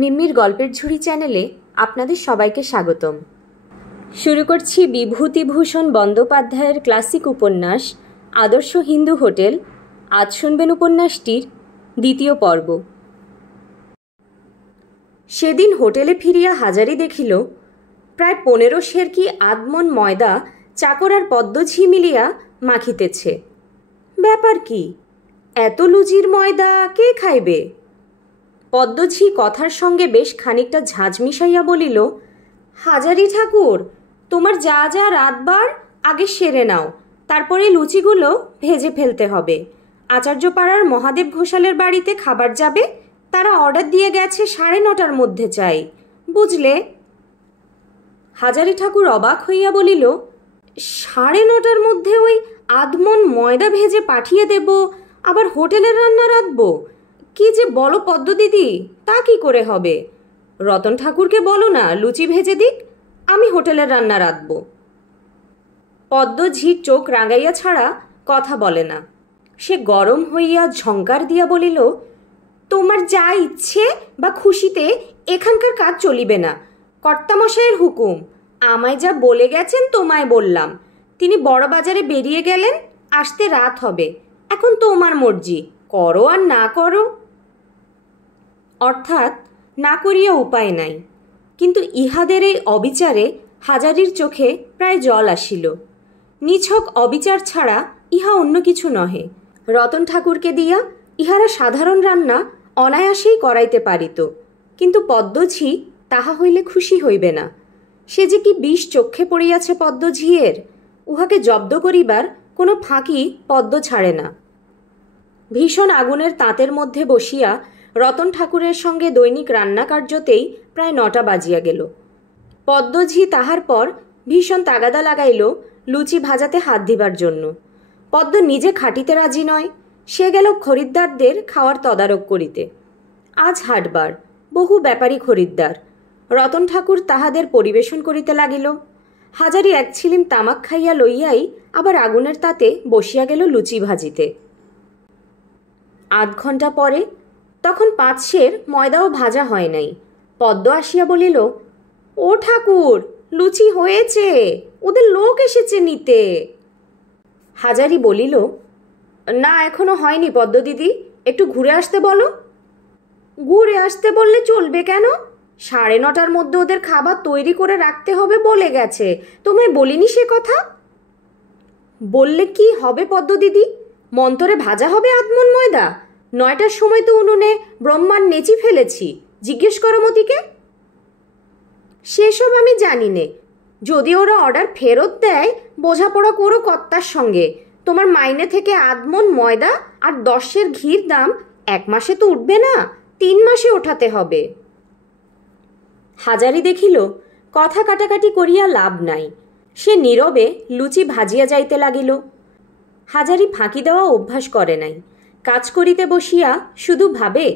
মিম্মির গল্পের ঝুড়ি চ্যানেলে আপনাদের সবাইকে স্বাগতম। শুরু করছি বিভূতিভূষণ বন্দ্যোপাধ্যায়ের ক্লাসিক উপন্যাস আদর্শ হিন্দু হোটেল। আজ শুনবেন উপন্যাসটির দ্বিতীয় পর্ব। সেদিন হোটেলে ফিরিয়া হাজারি দেখিল প্রায় 15 সের কি আধমন ময়দা চাকর আর পদ্মঝি মিলিয়া মাখিতেছে। ব্যাপার কি, এত লুজির ময়দা কে খাইবে? পদ্মঝি কথার সঙ্গে বেশ খানিকটা ঝাঁঝ মিশাইয়া বলিল, হাজারি ঠাকুর, তোমার যা যা রাতবার আগে সেরে নাও, তারপরে লুচিগুলো ভেজে ফেলতে হবে। আচার্যপাড়ার মহাদেব ঘোষালের বাড়িতে খাবার যাবে, তারা অর্ডার দিয়ে গেছে 9:30টার মধ্যে চাই, বুঝলে? হাজারি ঠাকুর অবাক হইয়া বলিল, 9:30টার মধ্যে ওই আধমন ময়দা ভেজে পাঠিয়ে দেব, আবার হোটেলের রান্না রাঁধবো? কি যে বলো পদ্মদিদি, তা কি করে হবে? রতন ঠাকুরকে বলো না লুচি ভেজে দিক, আমি হোটেলের রান্না রাঁধব। পদ্মঝি চোখ রাঙাইয়া ছাড়া কথা বলে না। সে গরম হইয়া ঝঙ্কার দিয়া বলিল, তোমার যা ইচ্ছে বা খুশিতে এখানকার কাজ চলিবে না। কর্তামশাইয়ের হুকুম, আমায় যা বলে গেছেন তোমায় বললাম। তিনি বড় বাজারে বেরিয়ে গেলেন, আসতে রাত হবে। এখন তোমার মর্জি, করো আর না করো। অর্থাৎ না করিয়া উপায় নাই। কিন্তু ইহাদের এই অবিচারে হাজারির চোখে প্রায় জল আসিল। নিছক অবিচার ছাড়া ইহা অন্য কিছু নহে। রতন ঠাকুরকে দিয়া ইহারা সাধারণ রান্না অনায়াসেই করাইতে পারিত, কিন্তু পদ্মঝি তাহা হইলে খুশি হইবে না। সে যে কি বিষ চক্ষে পড়িয়াছে পদ্মঝিয়ের, উহাকে জব্দ করিবার কোনো ফাঁকি পদ্ম ছাড়ে না। ভীষণ আগুনের তাঁতের মধ্যে বসিয়া রতন ঠাকুরের সঙ্গে দৈনিক রান্না কার্যতেই প্রায় 9টা বাজিয়া গেল। পদ্মঝি তাহার পর ভীষণ তাগাদা লাগাইল লুচি ভাজাতে হাত দিবার জন্য। পদ্ম নিজে খাটিতে রাজি নয়, সে গেল খরিদ্দারদের খাওয়ার তদারক করিতে। আজ হাটবার, বহু ব্যাপারী খরিদ্দার। রতন ঠাকুর তাহাদের পরিবেশন করিতে লাগিল। হাজারি এক ছিলিম তামাক খাইয়া লইয়াই আবার আগুনের তাতে বসিয়া গেল লুচি ভাজিতে। আধ ঘণ্টা পরে, তখন 5 সের ময়দাও ভাজা হয় নাই, পদ্ম আসিয়া বলিল, ও ঠাকুর, লুচি হয়েছে, ওদের লোক এসেছে নিতে। হাজারি বলিল, না এখনো হয়নি পদ্মদিদি, একটু ঘুরে আসতে বলো। ঘুরে আসতে বললে চলবে কেন? 9:30টার মধ্যে ওদের খাবার তৈরি করে রাখতে হবে বলে গেছে, তোমায় বলিনি সে কথা? বললে কি হবে পদ্মদিদি, মন্তরে ভাজা হবে আধমন ময়দা। 9টার সময় তো উনুনে ব্রহ্মাণ্ড নেচি ফেলেছি, জিজ্ঞেস করো মতিকে। সেসব আমি জানি নে, যদি ওরা অর্ডার ফেরত দেয় বোঝাপড়া করো কর্তার সঙ্গে। তোমার মাইনে থেকে আধমন ময়দা আর 10 সের ঘির দাম 1 মাসে তো উঠবে না, 3 মাসে ওঠাতে হবে। হাজারি দেখিল কথা কাটাকাটি করিয়া লাভ নাই, সে নীরবে লুচি ভাজিয়া যাইতে লাগিল। হাজারি ফাঁকি দেওয়া অভ্যাস করে নাই। কাজ করিতে বসিয়া শুধু ভাবে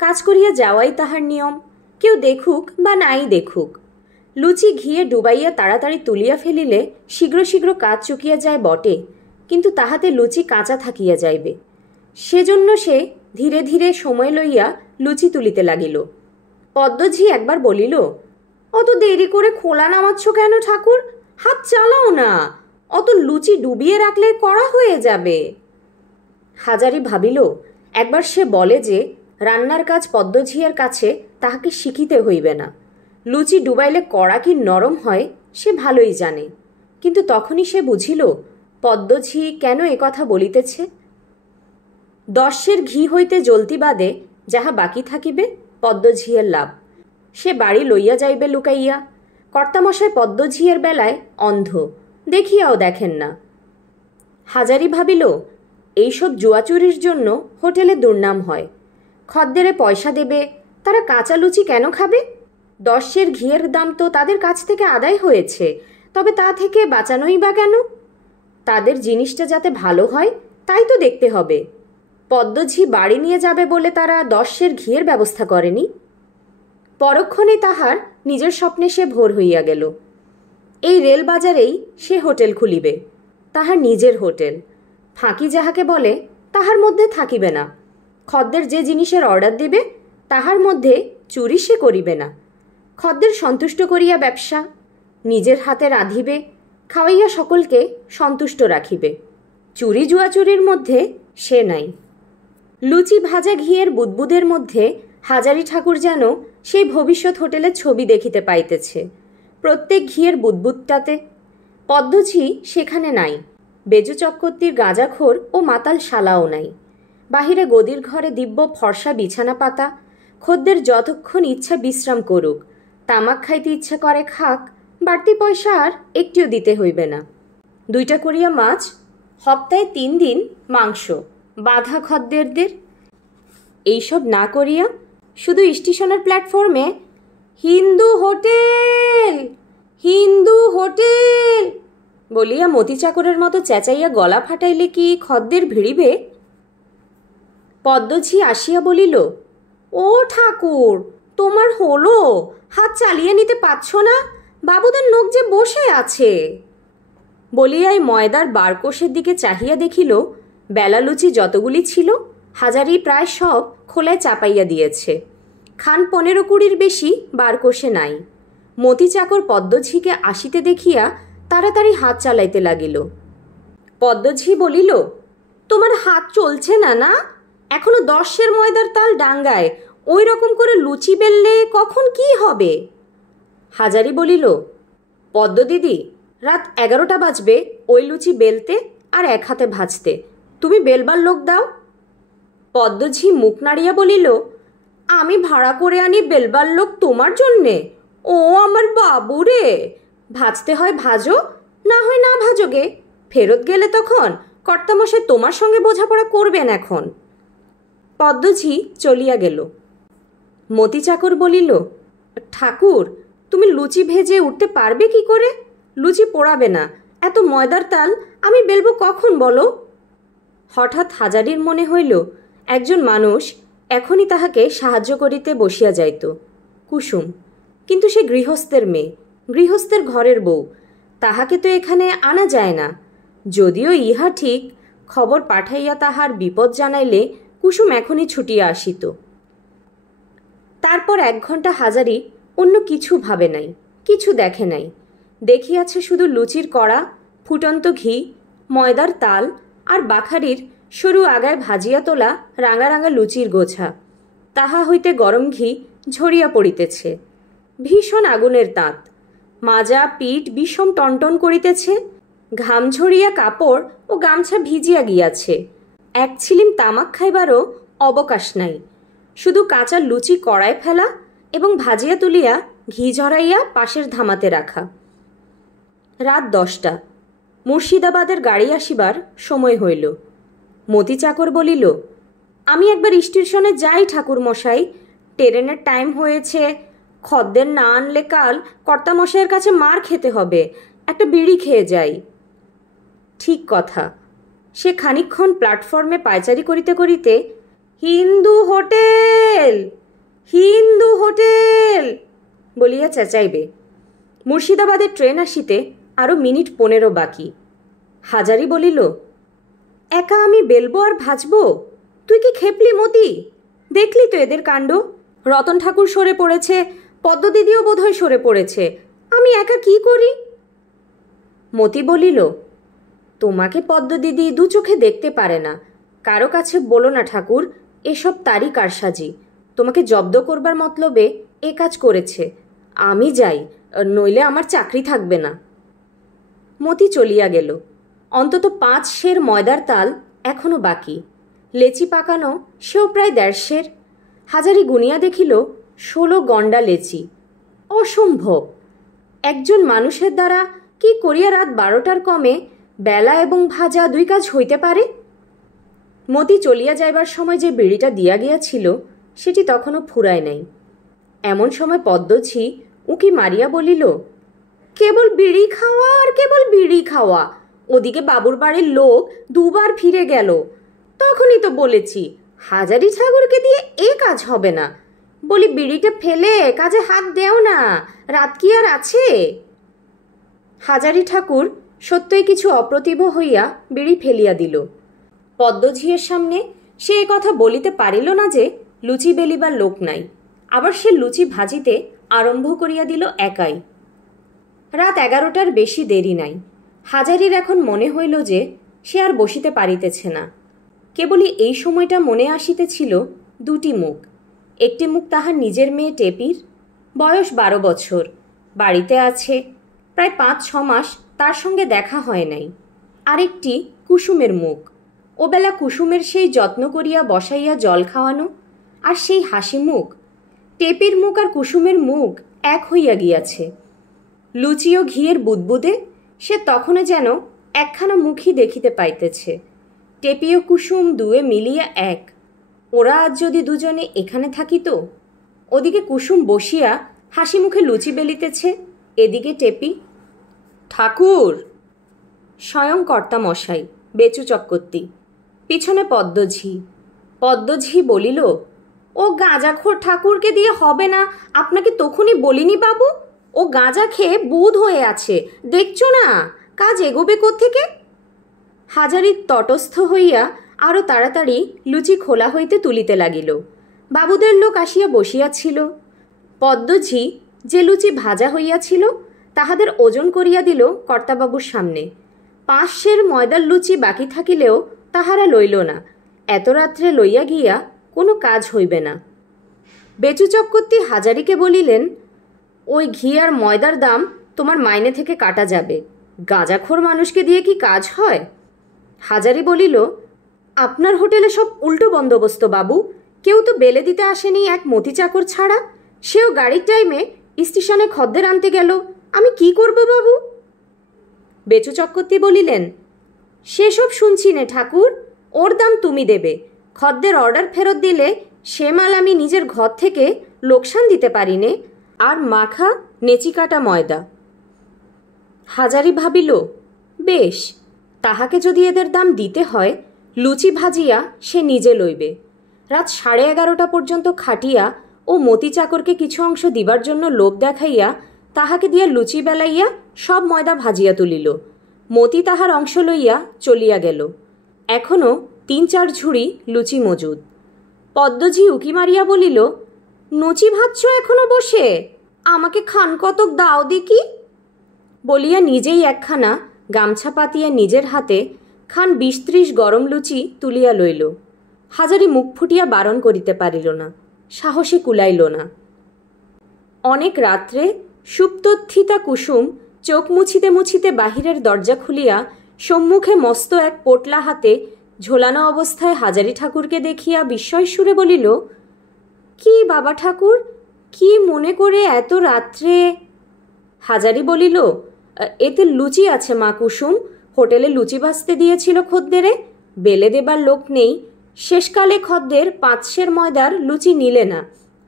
কাজ করিয়া যাওয়াই তাহার নিয়ম, কেউ দেখুক বা নাই দেখুক। লুচি ঘিয়ে ডুবাইয়া তাড়াতাড়ি তুলিয়া ফেলিলে শীঘ্র শীঘ্র কাজ চুকিয়া যায় বটে, কিন্তু তাহাতে লুচি কাঁচা থাকিয়া যাইবে। সেজন্য সে ধীরে ধীরে সময় লইয়া লুচি তুলিতে লাগিল। পদ্মঝি একবার বলিল, অত দেরি করে খোলা নামাচ্ছ কেন ঠাকুর? হাত চালাও না, অত লুচি ডুবিয়ে রাখলে কড়া হয়ে যাবে। হাজারি ভাবিল, একবার সে বলে যে রান্নার কাজ পদ্মঝিয়ের কাছে তাহাকে শিখিতে হইবে না। লুচি ডুবাইলে কড়া কি নরম হয় সে ভালোই জানে। কিন্তু তখনই সে বুঝিল পদ্মঝি কেন একথা বলিতেছে। 10 সের ঘি হইতে জ্বলতি বাদে যাহা বাকি থাকিবে পদ্মঝিয়ের লাভ, সে বাড়ি লইয়া যাইবে লুকাইয়া। কর্তামশাই পদ্মঝিয়ের বেলায় অন্ধ, দেখিয়াও দেখেন না। হাজারি ভাবিল, এইসব জুয়াচুরির জন্য হোটেলে দুর্নাম হয়। খদ্দেরে পয়সা দেবে, তারা কাঁচা লুচি কেন খাবে? 10 সের ঘিয়ের দাম তো তাদের কাছ থেকে আদায় হয়েছে, তবে তা থেকে বাঁচানোই বা কেন? তাদের জিনিসটা যাতে ভালো হয় তাই তো দেখতে হবে। পদ্মঝি বাড়ি নিয়ে যাবে বলে তারা 10 সের ঘিয়ের ব্যবস্থা করেনি। পরক্ষণে তাহার নিজের স্বপ্নে সে ভোর হইয়া গেল। এই রেল বাজারেই সে হোটেল খুলিবে, তাহার নিজের হোটেল। ফাঁকি যাহাকে বলে তাহার মধ্যে থাকিবে না। খদ্দের যে জিনিসের অর্ডার দিবে তাহার মধ্যে চুরি সে করিবে না। খদ্দের সন্তুষ্ট করিয়া ব্যবসা, নিজের হাতে রাঁধিবে, খাওয়াইয়া সকলকে সন্তুষ্ট রাখিবে। চুরি জুয়াচুরির মধ্যে সে নাই। লুচি ভাজা ঘিয়ের বুদবুদের মধ্যে হাজারি ঠাকুর যেন সেই ভবিষ্যৎ হোটেলের ছবি দেখিতে পাইতেছে, প্রত্যেক ঘিয়ের বুদবুদটাতে। পদ্মঝি সেখানে নাই। বেজু চক্রবর্তীর গাঁজাখোর ও মাতাল শালাও নাই। বাহিরে গদির ঘরে দিব্য ফর্সা বিছানা পাতা, খদ্দের যতক্ষণ ইচ্ছা বিশ্রাম করুক, তামাক খাইতে ইচ্ছা করে খাক, বাড়তি পয়সা আর একটিও দিতে হইবে না। 2টা করিয়া মাছ, সপ্তাহে 3 দিন মাংস, বাধা খদ্দেরদের। এইসব না করিয়া শুধু স্টেশনের প্ল্যাটফর্মে হিন্দু হোটেল, হিন্দু হোটেল বলিয়া মতি চাকরের মতো চেঁচাইয়া গলা ফাটাইলে কি খদ্দের ভিড়িবে? পদ্মঝি আসিয়া বলিল, ও ঠাকুর, তোমার হলো? হাত চালিয়ে নিতে পারছ না? বাবুদের লোক যে বসে আছে। বলিয়াই ময়দার বারকোষের দিকে চাহিয়া দেখিল, বেলা লুচি যতগুলি ছিল হাজারি প্রায় সব খোলায় চাপাইয়া দিয়েছে। খান 15-20 বেশি বারকোষে নাই। মতি চাকর পদ্মঝিকে আসিতে দেখিয়া তাড়াতাড়ি হাত চালাইতে লাগিল। পদ্মঝি বলিল, তোমার হাত চলছে না? না, এখনো 10 ময়দার তাল ডাঙ্গায়, ওই রকম করে লুচি বেললে কখন কি হবে? হাজারি বলিল, পদ্ম দিদি, রাত 11টা বাজবে ওই লুচি বেলতে আর 1 হাতে ভাজতে, তুমি বেলবার লোক দাও। পদ্মঝি মুখ নাড়িয়া বলিল, আমি ভাড়া করে আনি বেলবার লোক তোমার জন্যে? ও আমার বাবু রে, ভাজতে হয় ভাজো, না হয় না ভাজোগে, ফেরত গেলে তখন কর্তামশাই তোমার সঙ্গে বোঝাপড়া করবেন। এখন পদ্মঝি চলিয়া গেল। মতি চাকর বলিল, ঠাকুর, তুমি লুচি ভেজে উঠতে পারবে কি করে? লুচি পোড়াবে না, এত ময়দার তাল আমি বেলবো কখন বলো? হঠাৎ হাজারির মনে হইল একজন মানুষ এখনই তাহাকে সাহায্য করিতে বসিয়া যাইত। কুসুম, কিন্তু সে গৃহস্থের মেয়ে, গৃহস্থের ঘরের বউ, তাহাকে তো এখানে আনা যায় না। যদিও ইহা ঠিক, খবর পাঠাইয়া তাহার বিপদ জানাইলে কুসুম এখনই ছুটিয়া আসিত। তারপর 1 ঘণ্টা হাজারি অন্য কিছু ভাবে নাই, কিছু দেখে নাই। দেখিয়াছে শুধু লুচির কড়া, ফুটন্ত ঘি, ময়দার তাল আর বাখারির সরু আগায় ভাজিয়া তোলা রাঙা রাঙা লুচির গোছা। তাহা হইতে গরম ঘি ঝরিয়া পড়িতেছে। ভীষণ আগুনের তাঁত। মাজা পিঠ বিষম টনটন করিতেছে। ঘাম ঝরিয়া কাপড় ও গামছা ভিজিয়া গিয়াছে। 1 ছিলিম তামাক খাইবারও অবকাশ নাই। শুধু কাঁচা লুচি কড়ায় ফেলা এবং ভাজিয়া তুলিয়া ঘি ঝরাইয়া পাশের ধামাতে রাখা। রাত 10টা। মুর্শিদাবাদের গাড়ি আসিবার সময় হইল। মতি চাকর বলিল, আমি একবার স্টেশনে যাই ঠাকুর মশাই, ট্রেনের টাইম হয়েছে। খদ্দের না আনলে কাল কর্তামশাইয়ের কাছে মার খেতে হবে, একটা বিড়ি খেয়ে যাই। ঠিক কথা। সে খানিকক্ষণ প্ল্যাটফর্মে পায়চারি করিতে করিতে হিন্দু হোটেল, হিন্দু হোটেল বলিয়া চেঁচাইবে। মুর্শিদাবাদের ট্রেন আসিতে আরও মিনিট 15 বাকি। হাজারি বলিল, একা আমি বেলবো আর ভাজবো? তুই কি খেপলি মতি? দেখলি তো এদের কাণ্ড। রতন ঠাকুর সরে পড়েছে, পদ্মদিদিও বোধহয় সরে পড়েছে, আমি একা কি করি? মতি বলিল, তোমাকে পদ্মদিদি 2 চোখে দেখতে পারে না। কারো কাছে বলো না ঠাকুর, এসব তারই কারসাজি। তোমাকে জব্দ করবার মতলবে এ কাজ করেছে। আমি যাই, নইলে আমার চাকরি থাকবে না। মতি চলিয়া গেল। অন্তত 5 সের ময়দার তাল এখনো বাকি। লেচি পাকানো সেও প্রায় 1.5 সের। হাজারি গুনিয়া দেখিল 16 গন্ডা লেচি। অসম্ভব! একজন মানুষের দ্বারা কি করিয়া রাত 12টার কমে বেলা এবং ভাজা 2 কাজ হইতে পারে? মতি চলিয়া যাইবার সময় যে বিড়িটা দিয়া গিয়াছিল সেটি তখনও ফুরায় নাই। এমন সময় পদ্মঝি উঁকি মারিয়া বলিল, কেবল বিড়ি খাওয়া আর কেবল বিড়ি খাওয়া। ওদিকে বাবুর বাড়ির লোক 2 বার ফিরে গেল। তখনই তো বলেছি হাজারি ঠাকুরকে দিয়ে এ কাজ হবে না। বলি বিড়িটা ফেলে কাজে হাত দেও না, রাত কি আর আছে? হাজারি ঠাকুর সত্যই কিছু অপ্রতিভ হইয়া বিড়ি ফেলিয়া দিল। পদ্মঝিয়ের সামনে সে কথা বলিতে পারিল না যে লুচি বেলিবার লোক নাই। আবার সে লুচি ভাজিতে আরম্ভ করিয়া দিল একাই। রাত 11টার বেশি দেরি নাই। হাজারির এখন মনে হইল যে সে আর বসিতে পারিতেছে না। কেবলই এই সময়টা মনে আসিতেছিল দুটি মুখ। একটি মুখ তাহার নিজের মেয়ে টেপির, বয়স 12 বছর, বাড়িতে আছে, প্রায় 5-6 মাস তার সঙ্গে দেখা হয় নাই। আরেকটি কুসুমের মুখ, ওবেলা কুসুমের সেই যত্ন করিয়া বসাইয়া জল খাওয়ানো, আর সেই হাসি মুখ। টেপির মুখ আর কুসুমের মুখ এক হইয়া গিয়াছে। লুচি ও ঘিয়ের বুদবুদে সে তখনও যেন একখানা মুখই দেখিতে পাইতেছে। টেপি ও কুসুম দুয়ে মিলিয়া এক। ওরা আজ যদি দুজনে এখানে থাকিত। ওদিকে কুসুম বসিয়া হাসি মুখে লুচি বেলিতেছে, এদিকে টেপি। ঠাকুর! স্বয়ং কর্তা মশাই, বেচু চক্রবর্তী। পিছনে পদ্মঝি। পদ্মঝি বলিল, ও গাঁজাখোর ঠাকুরকে দিয়ে হবে না, আপনাকে তখনই বলিনি বাবু? ও গাঁজা খেয়ে বুধ হয়ে আছে, দেখছো না? কাজ এগোবে কোত্থেকে? হাজারি তটস্থ হইয়া আরও তাড়াতাড়ি লুচি খোলা হইতে তুলিতে লাগিল। বাবুদের লোক আসিয়া বসিয়াছিল। পদ্মঝি যে লুচি ভাজা হইয়াছিল তাহাদের ওজন করিয়া দিল কর্তাবাবুর সামনে। 5 সের ময়দার লুচি বাকি থাকিলেও তাহারা লইল না। এত রাত্রে লইয়া গিয়া কোনো কাজ হইবে না। বেচু চক্রবর্তী হাজারিকে বলিলেন, ওই ঘি আর ময়দার দাম তোমার মাইনে থেকে কাটা যাবে। গাঁজাখোর মানুষকে দিয়ে কি কাজ হয়? হাজারি বলিল, আপনার হোটেলে সব উল্টো বন্দোবস্ত বাবু। কেউ তো বেলে দিতে আসেনি এক মতি চাকর ছাড়া। সেও গাড়ির টাইমে স্টেশনে খদ্দের আনতে গেল। আমি কি করব বাবু? বেচু চক্রবর্তী বলিলেন, সেসব শুনছি নে ঠাকুর, ওর দাম তুমি দেবে। খদ্দের অর্ডার ফেরত দিলে সে মাল আমি নিজের ঘর থেকে লোকসান দিতে পারি নে। আর মাখা নেচিকাটা ময়দা। হাজারি ভাবিল, বেশ, তাহাকে যদি এদের দাম দিতে হয়, লুচি ভাজিয়া সে নিজে লইবে। রাত 11:30 পর্যন্ত খাটিয়া ও মতি চাকরকে কিছু অংশ দিবার জন্য লোভ দেখাইয়া তাহাকে দিয়া লুচি বেলাইয়া সব ময়দা ভাজিয়া তুলিল। মতি তাহার অংশ লইয়া চলিয়া গেল। এখনও 3-4 ঝুড়ি লুচি মজুদ। পদ্মঝি উকি মারিয়া বলিল, লুচি ভাজছ এখনো বসে? আমাকে খান কতক দাও দেখি। বলিয়া নিজেই একখানা গামছা পাতিয়া নিজের হাতে খান 20-30 গরম লুচি তুলিয়া লইল। হাজারি মুখ ফুটিয়া বারণ করিতে পারিল না, সাহসে কুলাইল না। অনেক রাত্রে সুপ্তথিতা কুসুম চোখ মুছিতে মুছিতে বাহিরের দরজা খুলিয়া সম্মুখে মস্ত এক পোটলা হাতে ঝোলানো অবস্থায় হাজারি ঠাকুরকে দেখিয়া বিস্ময় সুরে বলিল, কি বাবা ঠাকুর, কি মনে করে এত রাত্রে? হাজারি বলিল, এতে লুচি আছে মা কুসুম। হোটেলে লুচি ভাজতে দিয়েছিল খদ্দেরে, বেলে দেবার লোক নেই। শেষকালে খদ্দের 5 সের ময়দার লুচি নিলে না।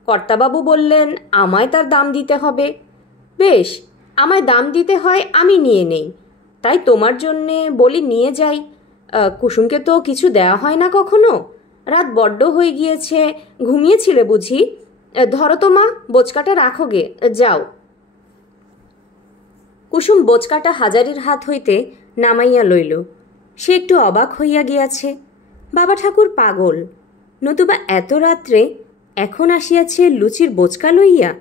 কর্তাবাবু বললেন আমায় তার দাম দিতে হবে। বেশ, আমায় দাম দিতে হয়, আমি নিয়ে নেই। তাই তোমার জন্যে বলি নিয়ে যাই। কুসুমকে তো কিছু দেওয়া হয় না কখনো। রাত বড্ড হয়ে গিয়েছে, ঘুমিয়েছিলে বুঝি? ধরো তো মা, বোচকাটা রাখো গে, যাও। কুসুম বোচকাটা হাজারির হাত হইতে নামাইয়া লইল। সে একটু অবাক হইয়া গিয়াছে। বাবা ঠাকুর পাগল, নতুবা এত রাত্রে এখন আসিয়াছে লুচির বোচকা লইয়া?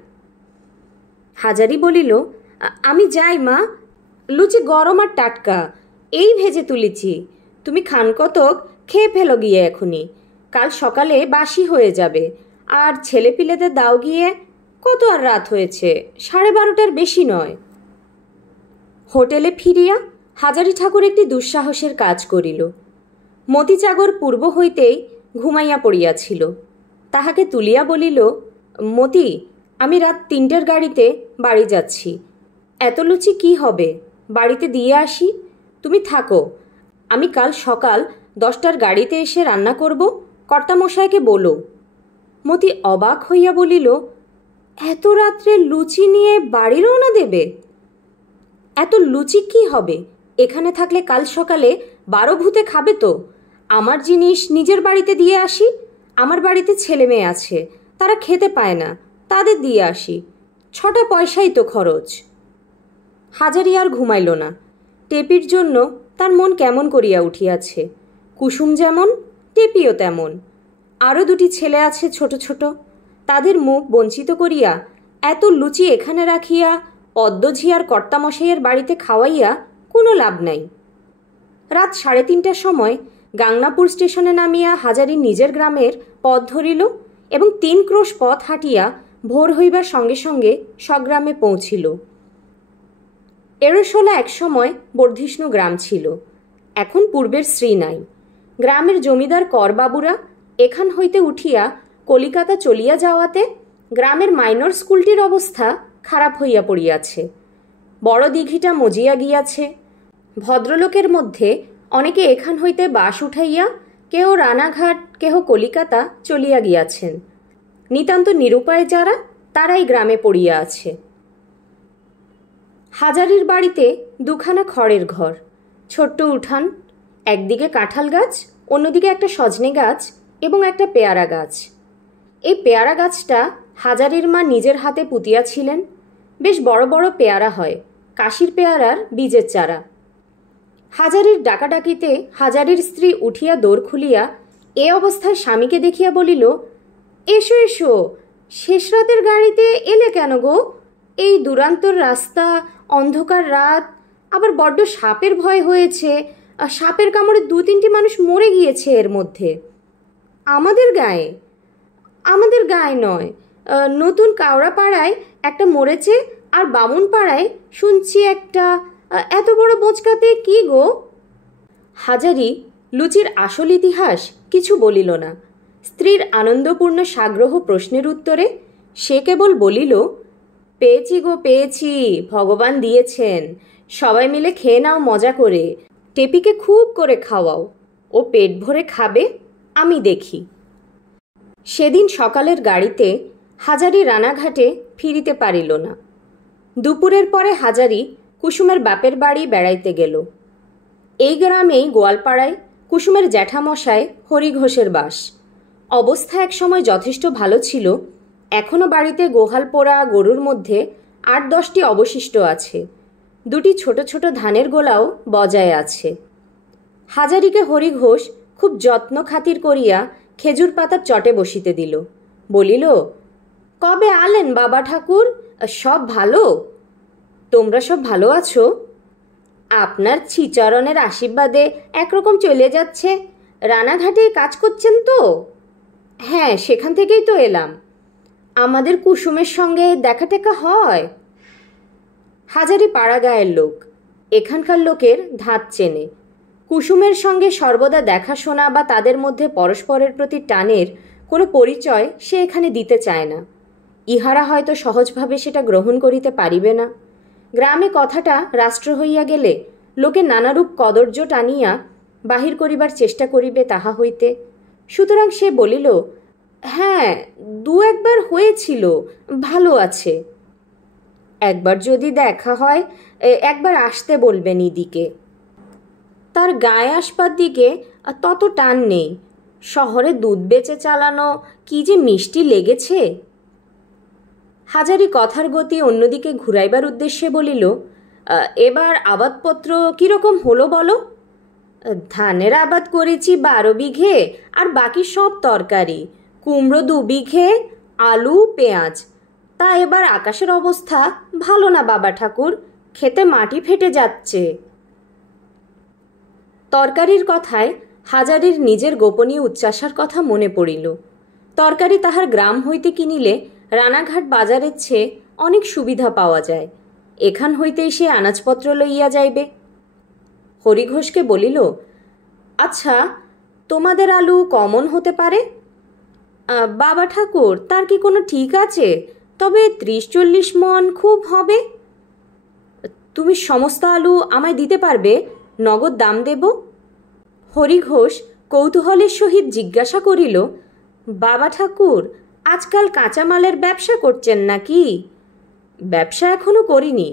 হাজারি বলিল, আমি যাই মা, লুচি গরম আর টাটকা, এই ভেজে তুলেছি। তুমি খান কতক খেয়ে ফেলো গিয়ে এখনই, কাল সকালে বাসি হয়ে যাবে। আর ছেলেপিলেদের দাও গিয়ে। কত আর রাত হয়েছে, 12:30টার বেশি নয়। হোটেলে ফিরিয়া হাজারি ঠাকুর একটি দুঃসাহসের কাজ করিল। মতিচাগর পূর্ব হইতেই ঘুমাইয়া পড়িয়াছিল। তাহাকে তুলিয়া বলিল, মতি, আমি রাত 3টের গাড়িতে বাড়ি যাচ্ছি। এত লুচি কি হবে, বাড়িতে দিয়ে আসি। তুমি থাকো, আমি কাল সকাল 10টার গাড়িতে এসে রান্না করব, কর্তামশাইকে বলো। মতি অবাক হইয়া বলিল, এত রাত্রে লুচি নিয়ে বাড়ি রওনা দেবে? এত লুচি কি হবে? এখানে থাকলে কাল সকালে 12 ভূতে খাবে তো। আমার জিনিস নিজের বাড়িতে দিয়ে আসি। আমার বাড়িতে ছেলে মেয়ে আছে, তারা খেতে পায় না, তাদের দিয়ে আসি। 6টা পয়সাই তো খরচ। হাজারি আর ঘুমাইল না। টেপির জন্য তার মন কেমন করিয়া উঠিয়াছে। কুসুম যেমন, টেপিও তেমন। আরও 2টি ছেলে আছে ছোট ছোট, তাদের মুখ বঞ্চিত করিয়া এত লুচি এখানে রাখিয়া পদ্মঝিয়ার কর্তামশাইয়ের বাড়িতে খাওয়াইয়া কোনো লাভ নাই। রাত 3:30টার সময় গাংনাপুর স্টেশনে নামিয়া হাজারি নিজের গ্রামের পথ ধরিল এবং 3 ক্রোশ পথ হাঁটিয়া ভোর হইবার সঙ্গে সঙ্গে স্বগ্রামে পৌঁছিল। এড়োশোলা একসময় বর্ধিষ্ণু গ্রাম ছিল, এখন পূর্বের শ্রী নাই। গ্রামের জমিদার করবাবুরা এখান হইতে উঠিয়া কলিকাতা চলিয়া যাওয়াতে গ্রামের মাইনর স্কুলটির অবস্থা খারাপ হইয়া পড়িয়াছে। বড় দিঘিটা মজিয়া গিয়াছে। ভদ্রলোকের মধ্যে অনেকে এখান হইতে বাস উঠাইয়া কেহ রানাঘাট কেহ কলিকাতা চলিয়া গিয়াছেন। নিতান্ত নিরুপায় যারা, তারাই গ্রামে পড়িয়া আছে। হাজারির বাড়িতে 2খানা খড়ের ঘর, ছোট্ট উঠান, একদিকে কাঁঠাল গাছ, অন্যদিকে একটা সজনে গাছ এবং একটা পেয়ারা গাছ। এই পেয়ারা গাছটা হাজারির মা নিজের হাতে পুঁতিয়াছিলেন। বেশ বড় বড় পেয়ারা হয়, কাশির পেয়ারার বীজের চারা। হাজারির ডাকাডাকিতে হাজারির স্ত্রী উঠিয়া দৌড় খুলিয়া এ অবস্থায় স্বামীকে দেখিয়া বলিল, এসো এসো, শেষ রাতের গাড়িতে এলে কেন গো? এই দুরান্তর রাস্তা, অন্ধকার রাত, আবার বড্ড সাপের ভয় হয়েছে। সাপের কামড়ে 2-3টি মানুষ মরে গিয়েছে এর মধ্যে। আমাদের গায়ে? আমাদের গায়ে নয়, নতুন কাওড়াপাড়ায় একটা মরেছে, আর বামুন পাড়ায় শুনছি একটা। এত বড় বোঁচকাতে কি গো? হাজারি লুচির আসল ইতিহাস কিছু বলিল না। স্ত্রীর আনন্দপূর্ণ সাগ্রহ প্রশ্নের উত্তরে সে কেবল বলিল, পেয়েছি গো পেয়েছি, ভগবান দিয়েছেন, সবাই মিলে খেয়ে নাও মজা করে, টেপিকে খুব করে খাওয়াও, ও পেট ভরে খাবে, আমি দেখি। সেদিন সকালের গাড়িতে হাজারি রানাঘাটে ফিরিতে পারিল না। দুপুরের পরে হাজারি কুসুমের বাপের বাড়ি বেড়াইতে গেল। এই গ্রামেই গোয়ালপাড়ায় কুসুমের জ্যাঠামশায় হরি ঘোষের বাস। অবস্থা একসময় যথেষ্ট ভালো ছিল। এখনও বাড়িতে গোহাল পোড়া গরুর মধ্যে 8-10টি অবশিষ্ট আছে। 2টি ছোট ছোট ধানের গোলাও বজায় আছে। হাজারিকে হরি ঘোষ খুব যত্ন খাতির করিয়া খেজুর পাতার চটে বসিতে দিল। বলিল, কবে আলেন বাবা ঠাকুর? সব ভালো? তোমরা সব ভালো আছো? আপনার শ্রীচরণের আশীর্বাদে একরকম চলে যাচ্ছে। রানাঘাটে কাজ করছেন তো? হ্যাঁ, সেখান থেকেই তো এলাম। আমাদের কুসুমের সঙ্গে দেখা টেকা হয়? হাজারি পাড়া গায়ের লোক, এখানকার লোকের ধাত চেনে। কুসুমের সঙ্গে সর্বদা দেখাশোনা বা তাদের মধ্যে পরস্পরের প্রতি টানের কোনো পরিচয় সে এখানে দিতে চায় না। ইহারা হয়তো সহজভাবে সেটা গ্রহণ করিতে পারিবে না। গ্রামে কথাটা রাষ্ট্র হইয়া গেলে লোকে নানারূপ কদর্য টানিয়া বাহির করিবার চেষ্টা করিবে তাহা হইতে। সুতরাং সে বলিল, হ্যাঁ, 2-1বার হয়েছিল, ভালো আছে। একবার যদি দেখা হয়, একবার আসতে বলবেন ইদিকে। তার গায়ে আসবার দিকে তত টান নেই। শহরে দুধ বেচে চালানো কি যে মিষ্টি লেগেছে। হাজারি কথার গতি অন্যদিকে ঘুরাইবার উদ্দেশ্যে বলিল, এবার আবাদপত্র কীরকম হলো বলো? ধানের আবাদ করেছি 12 বিঘে, আর বাকি সব তরকারি, কুমড়ো 2 বিঘে, আলু, পেঁয়াজ। তা এবার আকাশের অবস্থা ভালো না বাবা ঠাকুর, খেতে মাটি ফেটে যাচ্ছে। তরকারির কথায় হাজারির নিজের গোপনীয় উচ্চাসার কথা মনে পড়িল। তরকারি তাহার গ্রাম হইতে কিনিলে রানাঘাট বাজারের চেয়ে অনেক সুবিধা পাওয়া যায়। এখান হইতেই সে আনাজপত্র লইয়া যাইবে। হরিঘোষকে বলিল, আচ্ছা, তোমাদের আলু কমন হতে পারে? বাবা ঠাকুর, তার কি কোনো ঠিক আছে? তবে 30-40 মণ খুব হবে। তুমি সমস্ত আলু আমায় দিতে পারবে? নগদ দাম দেব। হরিঘোষ কৌতূহলের সহিত জিজ্ঞাসা করিল, বাবা ঠাকুর, আজকাল কাঁচামালের ব্যবসা করছেন নাকি? ব্যবসা এখনো করিনি,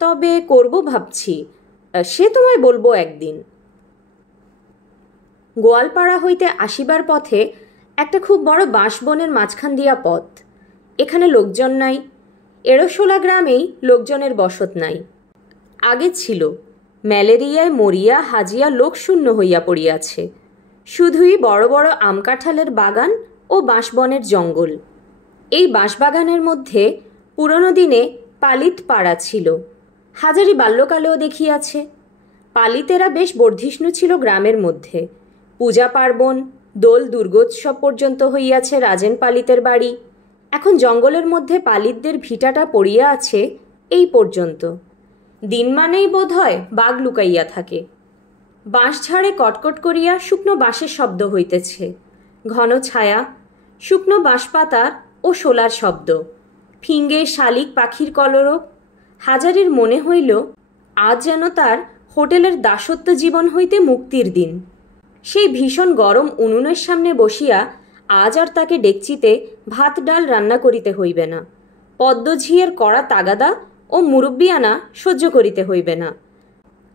তবে করব ভাবছি, সে তোমায় বলবো একদিন। গোয়ালপাড়া হইতে আসিবার পথে একটা খুব বড় বাঁশবনের মাঝখান দিয়া পথ। এখানে লোকজন নাই। এড়োশোলা গ্রামেই লোকজনের বসত নাই। আগে ছিল, ম্যালেরিয়ায় মরিয়া হাজিয়া লোকশূন্য হইয়া পড়িয়াছে। শুধুই বড় বড় আম কাঁঠালের বাগান ও বাঁশবনের জঙ্গল। এই বাঁশবাগানের মধ্যে পুরনো দিনে পালিত পাড়া ছিল। হাজারি বাল্যকালেও দেখিয়াছে। পালিতেরা বেশ বর্ধিষ্ণু ছিল গ্রামের মধ্যে। পূজা পার্বণ, দোল দুর্গোৎসব পর্যন্ত হইয়াছে রাজেন পালিতের বাড়ি। এখন জঙ্গলের মধ্যে পালিতদের ভিটাটা পড়িয়া আছে এই পর্যন্ত। দিন মানেই বোধ হয় বাঘ লুকাইয়া থাকে। বাঁশঝাড়ে কটকট করিয়া শুকনো বাঁশের শব্দ হইতেছে। ঘন ছায়া, শুকনো বাঁশপাতার ও শোলার শব্দ, ফিঙ্গে শালিক পাখির কলরব। হাজারির মনে হইল আজ যেন তার হোটেলের দাসত্ব জীবন হইতে মুক্তির দিন। সেই ভীষণ গরম উনুনের সামনে বসিয়া আজ আর তাকে ডেকচিতে ভাত ডাল রান্না করিতে হইবে না। পদ্মঝিয়ের কড়া তাগাদা ও মুরব্বিয়ানা সহ্য করিতে হইবে না।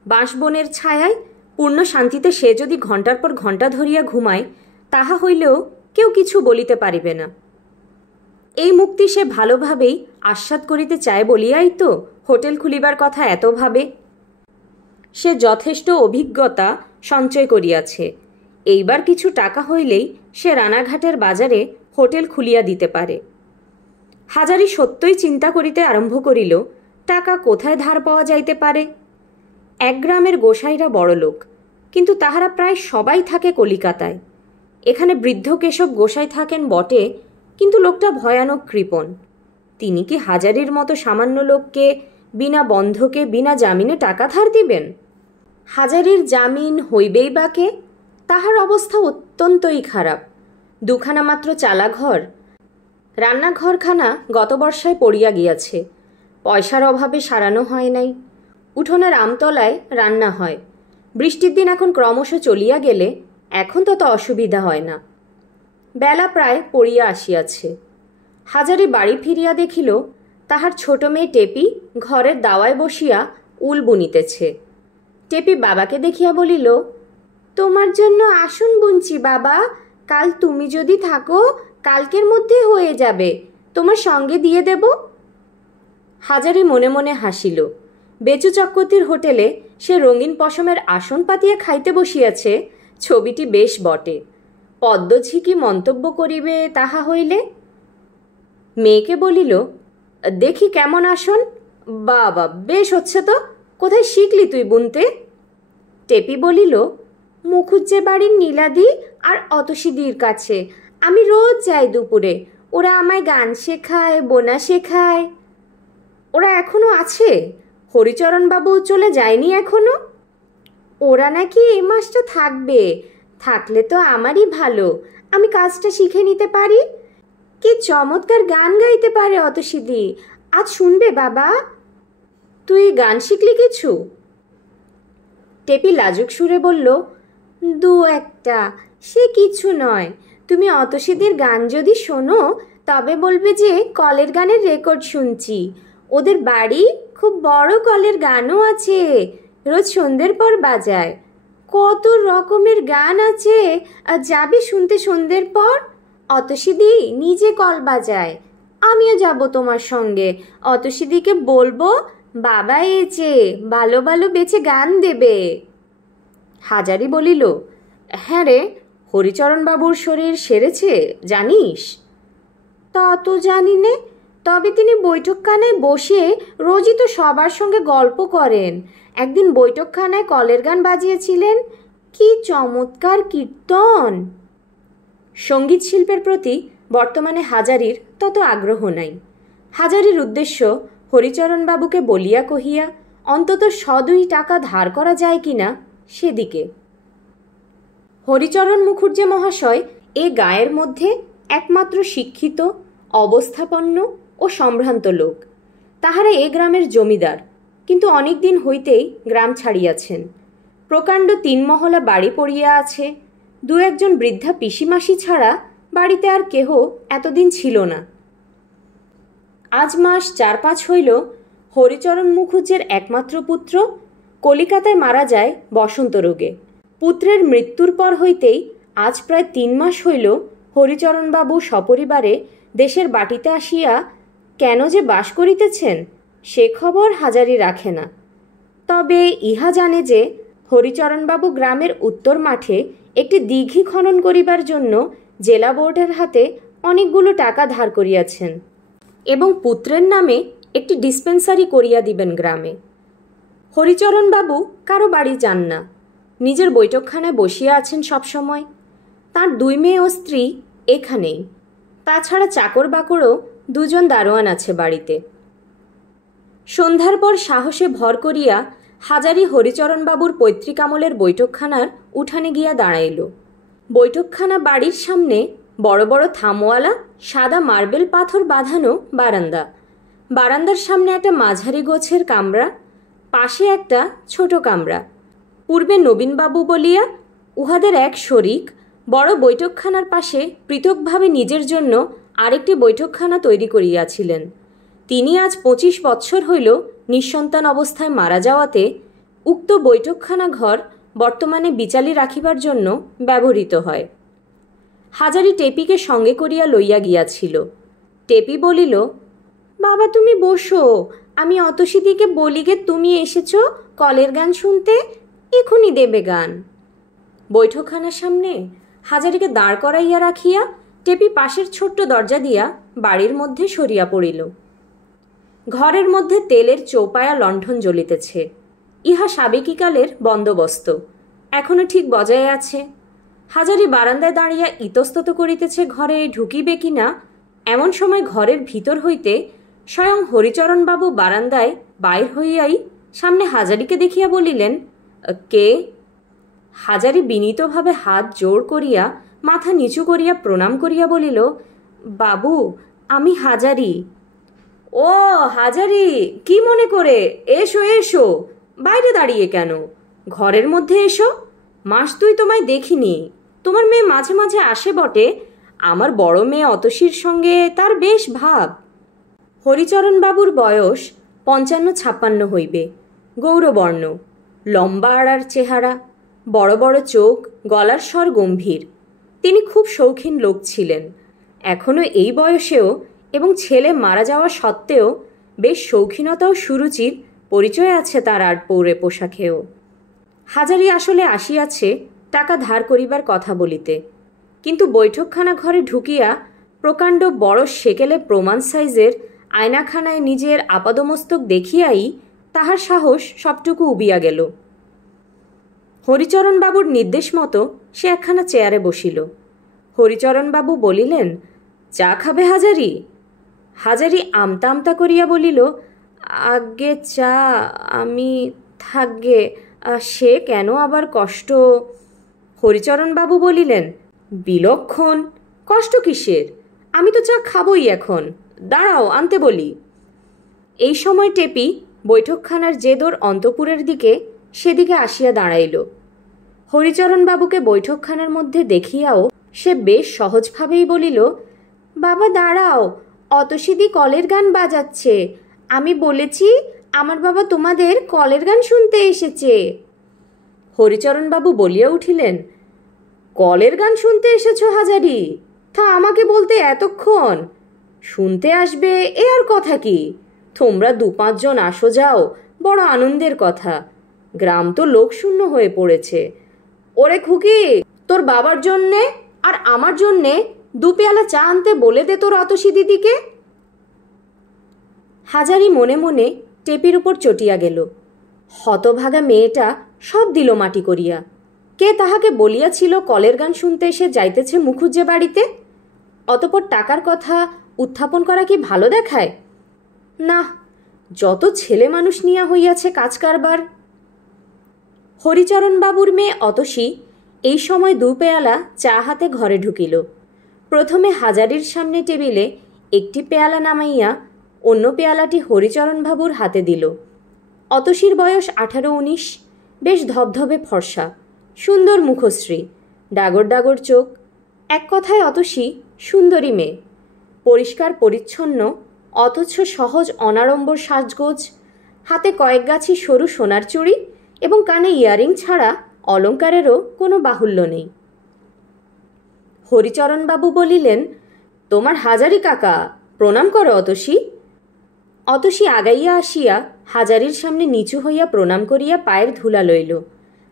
বাঁশবনের ছায়ায় পূর্ণ শান্তিতে সে যদি ঘণ্টার পর ঘণ্টা ধরিয়া ঘুমায়, তাহা হইলেও কেউ কিছু বলিতে পারিবে না। এই মুক্তি সে ভালোভাবেই আস্বাদ করিতে চায় বলিয়াই তো হোটেল খুলিবার কথা এত ভাবে। সে যথেষ্ট অভিজ্ঞতা সঞ্চয় করিয়াছে। এইবার কিছু টাকা হইলেই সে রানাঘাটের বাজারে হোটেল খুলিয়া দিতে পারে। হাজারি সত্যই চিন্তা করিতে আরম্ভ করিল টাকা কোথায় ধার পাওয়া যাইতে পারে। এক গ্রামের গোসাইরা বড়লোক, কিন্তু তাহারা প্রায় সবাই থাকে কলিকাতায়। এখানে বৃদ্ধ কেশব গোসাই থাকেন বটে, কিন্তু লোকটা ভয়ানক কৃপণ। তিনি কি হাজারির মতো সামান্য লোককে বিনা বন্ধকে বিনা জামিনে টাকা ধার দিবেন? হাজারির জামিন হইবেই বা কে? তাহার অবস্থা অত্যন্তই খারাপ। দুখানা মাত্র চালাঘর, রান্নাঘরখানা গত বর্ষায় পড়িয়া গিয়াছে। পয়সার অভাবে সারানো হয় নাই। উঠোনের আমতলায় রান্না হয়। বৃষ্টির দিন এখন ক্রমশ চলিয়া গেলে এখন তত অসুবিধা হয় না। বেলা প্রায় পড়িয়া আসিয়াছে। হাজারি বাড়ি ফিরিয়া দেখিল তাহার ছোট মেয়ে টেপি ঘরের দাওয়ায় বসিয়া উল বুনিতেছে। টেপি বাবাকে দেখিয়া বলিল, তোমার জন্য আসন বুনছি বাবা, কাল তুমি যদি থাকো কালকের মধ্যে হয়ে যাবে, তোমার সঙ্গে দিয়ে দেব। হাজারি মনে মনে হাসিল। বেচু চক্রবর্তীর হোটেলে সে রঙিন পশমের আসন পাতিয়া খাইতে বসিয়াছে, ছবিটি বেশ বটে। পদ্মঝি কি মন্তব্য করিবে তাহা হইলে? মেয়েকে বলিল, দেখি কেমন আসন। বাবা, বেশ হচ্ছে তো, কোথায় শিখলি তুই বুনতে? টেপি বলিল, মুখুজ্জে বাড়ির নীলাদি আর অতসীদির কাছে আমি রোজ যাই দুপুরে। ওরা আমায় গান শেখায়, বোনা শেখায়। ওরা এখনো আছে? হরিচরণবাবু চলে যায়নি এখনো? ওরা নাকি এই মাসটা থাকবে। থাকলে তো আমারই ভালো, আমি কাজটা শিখে নিতে পারি। কি চমৎকার গান গাইতে পারে অতসীদি, আজ শুনবে বাবা? তুই গান শিখলি কিছু? টেপি লাজুক সুরে বলল, দু একটা, সে কিছু নয়। তুমি অতসীদের গান যদি শোনো তবে বলবে যে কলের গানের রেকর্ড শুনছি। ওদের বাড়ি খুব বড় কলের গানও আছে, রোজ সন্ধ্যের পর বাজায়। কত রকমের গান আছে, আর যাবি শুনতে সন্ধ্যের পর। অতসীদি নিজে কল বাজায়, আমিও যাব তোমার সঙ্গে। অতসীদিকে বলবো বাবা এসে ভালো ভালো বেছে গান দেবে। হাজারি বলিল, হ্যাঁ রে, হরিচরণবাবুর শরীর সেরেছে জানিস? তা তো জানি নে, তবে তিনি বৈঠকখানায় বসে রোজই তো সবার সঙ্গে গল্প করেন। একদিন বৈঠকখানায় কলের গান বাজিয়েছিলেন, কি চমৎকার কীর্তন। সঙ্গীত শিল্পের প্রতি বর্তমানে হাজারির তত আগ্রহ নাই। হাজারির উদ্দেশ্য হরিচরণবাবুকে বলিয়া কহিয়া অন্তত 100 টাকা ধার করা যায় কিনা সেদিকে। হরিচরণ মুখুজ্জে মহাশয় এ গায়ের মধ্যে একমাত্র শিক্ষিত, অবস্থাপন্ন ও সম্ভ্রান্ত লোক। তাহারা এ গ্রামের জমিদার, কিন্তু অনেক দিন হইতেই গ্রাম ছাড়িয়াছেন। প্রকাণ্ড 3 মহলা বাড়ি পড়িয়া আছে। 2-1 বৃদ্ধা পিসিমাসি ছাড়া বাড়িতে আর কেহ এতদিন ছিল না। আজ মাস 4-5 হইল হরিচরণ মুখুজ্জের একমাত্র পুত্র কলিকাতায় মারা যায় বসন্ত রোগে। পুত্রের মৃত্যুর পর হইতেই আজ প্রায় 3 মাস হইল হরিচরণবাবু সপরিবারে দেশের বাটিতে আসিয়া কেন যে বাস করিতেছেন সে খবর হাজারি রাখে না। তবে ইহা জানে যে হরিচরণবাবু গ্রামের উত্তর মাঠে একটি দিঘি খনন করিবার জন্য জেলা বোর্ডের হাতে অনেকগুলো টাকা ধার করিয়াছেন এবং পুত্রের নামে একটি ডিসপেন্সারি করিয়া দিবেন গ্রামে। হরিচরণবাবু কারো বাড়ি যান না, নিজের বৈঠকখানায় বসিয়া আছেন সবসময়। তাঁর 2 মেয়ে ও স্ত্রী এখানেই, তাছাড়া চাকর বাকরও 2 জন দারোয়ান আছে বাড়িতে। সন্ধ্যার পর সাহসে ভর করিয়া হাজারি হরিচরণবাবুর পৈতৃক আমলের বৈঠকখানার উঠানে গিয়া দাঁড়াইল। বৈঠকখানা বাড়ির সামনে বড় বড় থামওয়ালা সাদা মার্বেল পাথর বাঁধানো বারান্দা, বারান্দার সামনে একটা মাঝারি গোছের কামরা, পাশে একটা ছোট কামরা। পূর্বে নবীনবাবু বলিয়া উহাদের এক শরিক বড় বৈঠকখানার পাশে পৃথকভাবে নিজের জন্য আরেকটি বৈঠকখানা তৈরি করিয়াছিলেন। তিনি আজ 25 বৎসর হইল নিঃসন্তান অবস্থায় মারা যাওয়াতে উক্ত বৈঠকখানা ঘর বর্তমানে বিচালি রাখিবার জন্য ব্যবহৃত হয়। হাজারি টেপিকে সঙ্গে করিয়া লইয়া গিয়াছিল। টেপি বলিল, বাবা তুমি বসো, আমি অতসীদিকে বলিগে তুমি এসেছ কলের গান শুনতে, এখনই দেবে গান। বৈঠকখানার সামনে হাজারিকে দাঁড় করাইয়া রাখিয়া টেপি পাশের ছোট্ট দরজা দিয়া বাড়ির মধ্যে সরিয়া পড়িল। ঘরের মধ্যে তেলের চৌপায়া লণ্ঠন জ্বলিতেছে। ইহা সাবেকিকালের বন্দোবস্ত, এখনো ঠিক বজায় আছে। হাজারি বারান্দায় দাঁড়িয়া ইতস্তত করিতেছে ঘরে ঢুকিবে কিনা। এমন সময় ঘরের ভিতর হইতে স্বয়ং হরিচরণবাবু বারান্দায় বাইর হইয়াই সামনে হাজারিকে দেখিয়া বলিলেন, কে? হাজারি বিনীতভাবে হাত জোড় করিয়া মাথা নিচু করিয়া প্রণাম করিয়া বলিল, বাবু আমি হাজারি। ও হাজারি, কি মনে করে? এসো এসো, বাইরে দাঁড়িয়ে কেন? ঘরের মধ্যে এসো। মাস 2 তোমায় দেখিনি। তোমার মেয়ে মাঝে মাঝে আসে বটে, আমার বড় মেয়ে অতসীর সঙ্গে তার বেশ ভাব। হরিচরণবাবুর বয়স 55-56 হইবে, গৌরবর্ণ, লম্বা আড়ার চেহারা, বড় বড় চোখ, গলার স্বর গম্ভীর। তিনি খুব শৌখিন লোক ছিলেন। এখনও এই বয়সেও এবং ছেলে মারা যাওয়া সত্ত্বেও বেশ শৌখিনতা ও সুরুচির পরিচয় আছে তার আট পৌরে পোশাকেও। হাজারি আসলে আসিয়াছে টাকা ধার করিবার কথা বলিতে, কিন্তু বৈঠকখানা ঘরে ঢুকিয়া প্রকাণ্ড বড় সেকেলে প্রমাণ সাইজের আয়নাখানায় নিজের আপাদমস্তক দেখিয়াই তাহার সাহস সবটুকু উবিয়া গেল। হরিচরণবাবুর নির্দেশ মতো সে একখানা চেয়ারে বসিল। হরিচরণবাবু বলিলেন, চা খাবে হাজারি? হাজারি আমতা আমতা করিয়া বলিল, আজ্ঞে চা আমি থাকগে, সে কেন আবার কষ্ট? হরিচরণবাবু বলিলেন, বিলক্ষণ, কষ্ট কিসের? আমি তো চা খাবই এখন, দাঁড়াও আনতে বলি। এই সময় টেপি বৈঠকখানার যে দোর অন্তপুরের দিকে সেদিকে আসিয়া দাঁড়াইল। হরিচরণবাবুকে বৈঠকখানার মধ্যে দেখিয়াও সে বেশ সহজভাবেই বলিল, বাবা দাঁড়াও, অতসীদি কলের গান বাজাচ্ছে। আমি বলেছি আমার বাবা তোমাদের কলের গান শুনতে এসেছে। হরিচরণবাবু বলিয়া উঠিলেন, কলের গান শুনতে এসেছ হাজারি? তা আমাকে বলতে এতক্ষণ? শুনতে আসবে এ আর কথা কি? তোমরা 2-5 জন আসো যাও, বড় আনন্দের কথা। গ্রাম তো লোকশূন্য হয়ে পড়েছে। ওরে খুকি, তোর বাবার জন্যে আর আমার জন্যে 2 পেয়ালা চা আনতে বলে দে তোর অতসী দিদিকে। হাজারি মনে মনে টেপির উপর চটিয়া গেল। হতভাগা মেয়েটা সব দিল মাটি করিয়া। কে তাহাকে বলিয়াছিল কলের গান শুনতে এসে যাইতেছে মুখুজ্জে বাড়িতে? অতপর টাকার কথা উত্থাপন করা কি ভালো দেখায়? না, যত ছেলে মানুষ নিয়া হইয়াছে কাজ কারবার। হরিচরণবাবুর মেয়ে অতসী এই সময় 2 পেয়ালা চা হাতে ঘরে ঢুকিল। প্রথমে হাজারির সামনে টেবিলে একটি পেয়ালা নামাইয়া অন্য পেয়ালাটি হরিচরণবাবুর হাতে দিল। অতসীর বয়স 18-19, বেশ ধবধবে ফর্সা, সুন্দর মুখশ্রী, ডাগর ডাগর চোখ। এক কথায় অতসী সুন্দরী মেয়ে, পরিষ্কার পরিচ্ছন্ন অথচ সহজ অনাড়ম্বর সাজগোজ, হাতে কয়েক গাছি সরু সোনার চুড়ি এবং কানে ইয়ারিং ছাড়া অলঙ্কারেরও কোনো বাহুল্য নেই। হরিচরণবাবু বলিলেন, তোমার হাজারি কাকা, প্রণাম করো অতসী। অতসী আগাইয়া আসিয়া হাজারির সামনে নিচু হইয়া প্রণাম করিয়া পায়ের ধুলা লইল।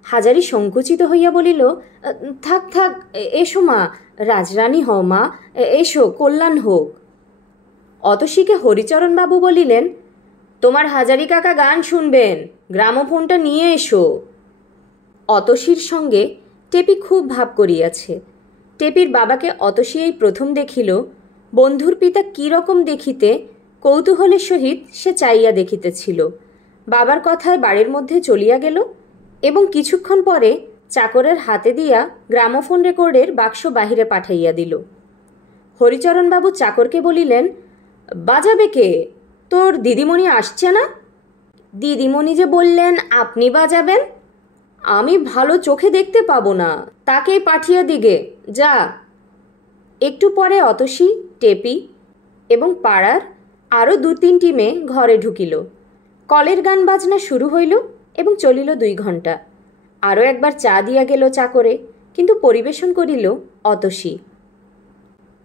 হাজারি সংকুচিত হইয়া বলিল, থাক থাক, এসো মা, রাজরানী হও মা, এসো, কল্যাণ হোক। অতসীকে হরিচরণবাবু বলিলেন, তোমার হাজারি কাকা গান শুনবেন, গ্রামোফোনটা নিয়ে এসো। অতসীর সঙ্গে টেপি খুব ভাব করিয়াছে। টেপির বাবাকে অতসী এই প্রথম দেখিল। বন্ধুর পিতা কী রকম দেখিতে কৌতূহলের সহিত সে চাইয়া দেখিতেছিল। বাবার কথায় বাড়ির মধ্যে চলিয়া গেল এবং কিছুক্ষণ পরে চাকরের হাতে দিয়া গ্রামোফোন রেকর্ডের বাক্স বাহিরে পাঠাইয়া দিল। হরিচরণবাবু চাকরকে বলিলেন, বাজাবে কে? তোর দিদিমণি আসছে না? দিদিমণি যে বললেন আপনি বাজাবেন। আমি ভালো চোখে দেখতে পাবো না, তাকেই পাঠিয়ে দিগে, যা। একটু পরে অতসী, টেপি এবং পাড়ার আরও 2-3টি মেয়ে ঘরে ঢুকিল। কলের গান বাজনা শুরু হইল এবং চলিল 2 ঘণ্টা। আরও একবার চা দিয়া গেল চাকরে, কিন্তু পরিবেশন করিল অতসী।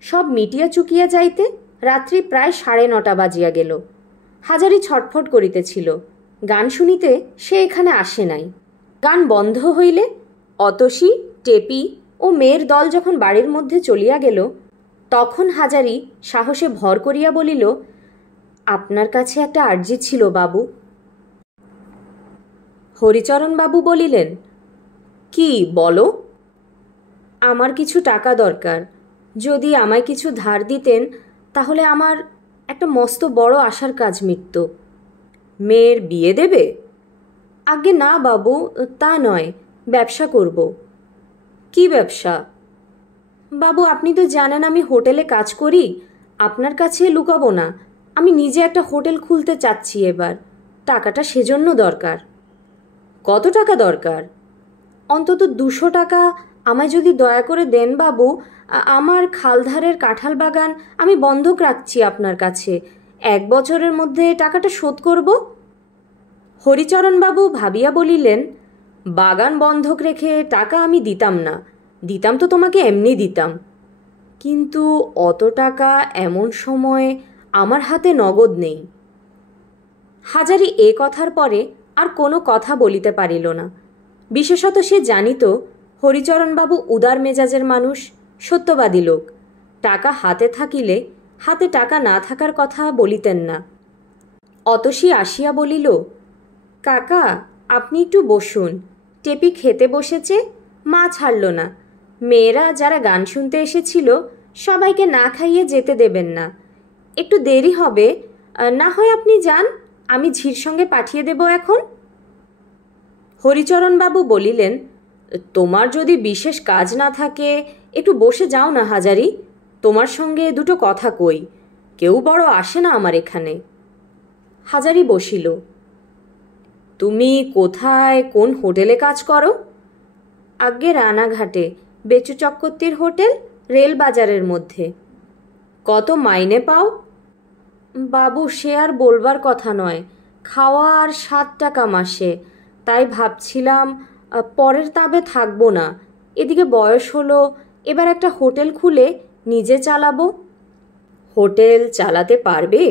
সব মিটিয়া চুকিয়া যাইতে রাত্রি প্রায় 9:30 বাজিয়া গেল। হাজারি ছটফট করিতেছিল। গান শুনিতে সে এখানে আসে নাই। গান বন্ধ হইলে অতসী, টেপি ও মেয়ের দল যখন বাড়ির মধ্যে চলিয়া গেল, তখন হাজারি সাহসে ভর করিয়া বলিল, আপনার কাছে একটা আর্জি ছিল বাবু। হরিচরণবাবু বলিলেন, কি বলো? আমার কিছু টাকা দরকার। যদি আমায় কিছু ধার দিতেন তাহলে আমার একটা মস্ত বড় আশার কাজ মিটত। মেয়ের বিয়ে দেবে? আগে না বাবু, তা নয়, ব্যবসা করব। কি ব্যবসা? বাবু, আপনি তো জানেন আমি হোটেলে কাজ করি। আপনার কাছে লুকাবো না, আমি নিজে একটা হোটেল খুলতে চাচ্ছি এবার। টাকাটা সেজন্য দরকার। কত টাকা দরকার? অন্তত 200 টাকা আমায় যদি দয়া করে দেন বাবু। আমার খালধারের কাঁঠাল বাগান আমি বন্ধক রাখছি আপনার কাছে। 1 বছরের মধ্যে টাকাটা শোধ করব। হরিচরণবাবু ভাবিয়া বলিলেন, বাগান বন্ধক রেখে টাকা আমি দিতাম না। দিতাম তো তোমাকে এমনি দিতাম, কিন্তু অত টাকা এমন সময় আমার হাতে নগদ নেই। হাজারি এ কথার পরে আর কোনো কথা বলিতে পারিল না। বিশেষত সে জানিত হরিচরণবাবু উদার মেজাজের মানুষ, সত্যবাদী লোক। টাকা হাতে থাকিলে হাতে টাকা না থাকার কথা বলিতেন না। অতসী আসিয়া বলিল, কাকা আপনি একটু বসুন। টেপি খেতে বসেছে, মা ছাড়ল না। মেয়েরা যারা গান শুনতে এসেছিল সবাইকে না খাইয়ে যেতে দেবেন না। একটু দেরি হবে, না হয় আপনি যান, আমি ঝির সঙ্গে পাঠিয়ে দেব এখন। হরিচরণবাবু বলিলেন, তোমার যদি বিশেষ কাজ না থাকে একটু বসে যাও না হাজারি, তোমার সঙ্গে 2টো কথা কই। কেউ বড় আসে না আমার এখানে। হাজারি বসিল। তুমি কোথায়, কোন হোটেলে কাজ করো? আজ্ঞে রানাঘাটে, বেচু চক্রবর্তীর হোটেল, রেল বাজারের মধ্যে। কত মাইনে পাও? বাবু সে আর বলবার কথা নয়, খাওয়া আর 7 টাকা মাসে। তাই ভাবছিলাম পরের তাবে থাকবো না। এদিকে বয়স হলো, এবার একটা হোটেল খুলে নিজে চালাবো। হোটেল চালাতে পারবে?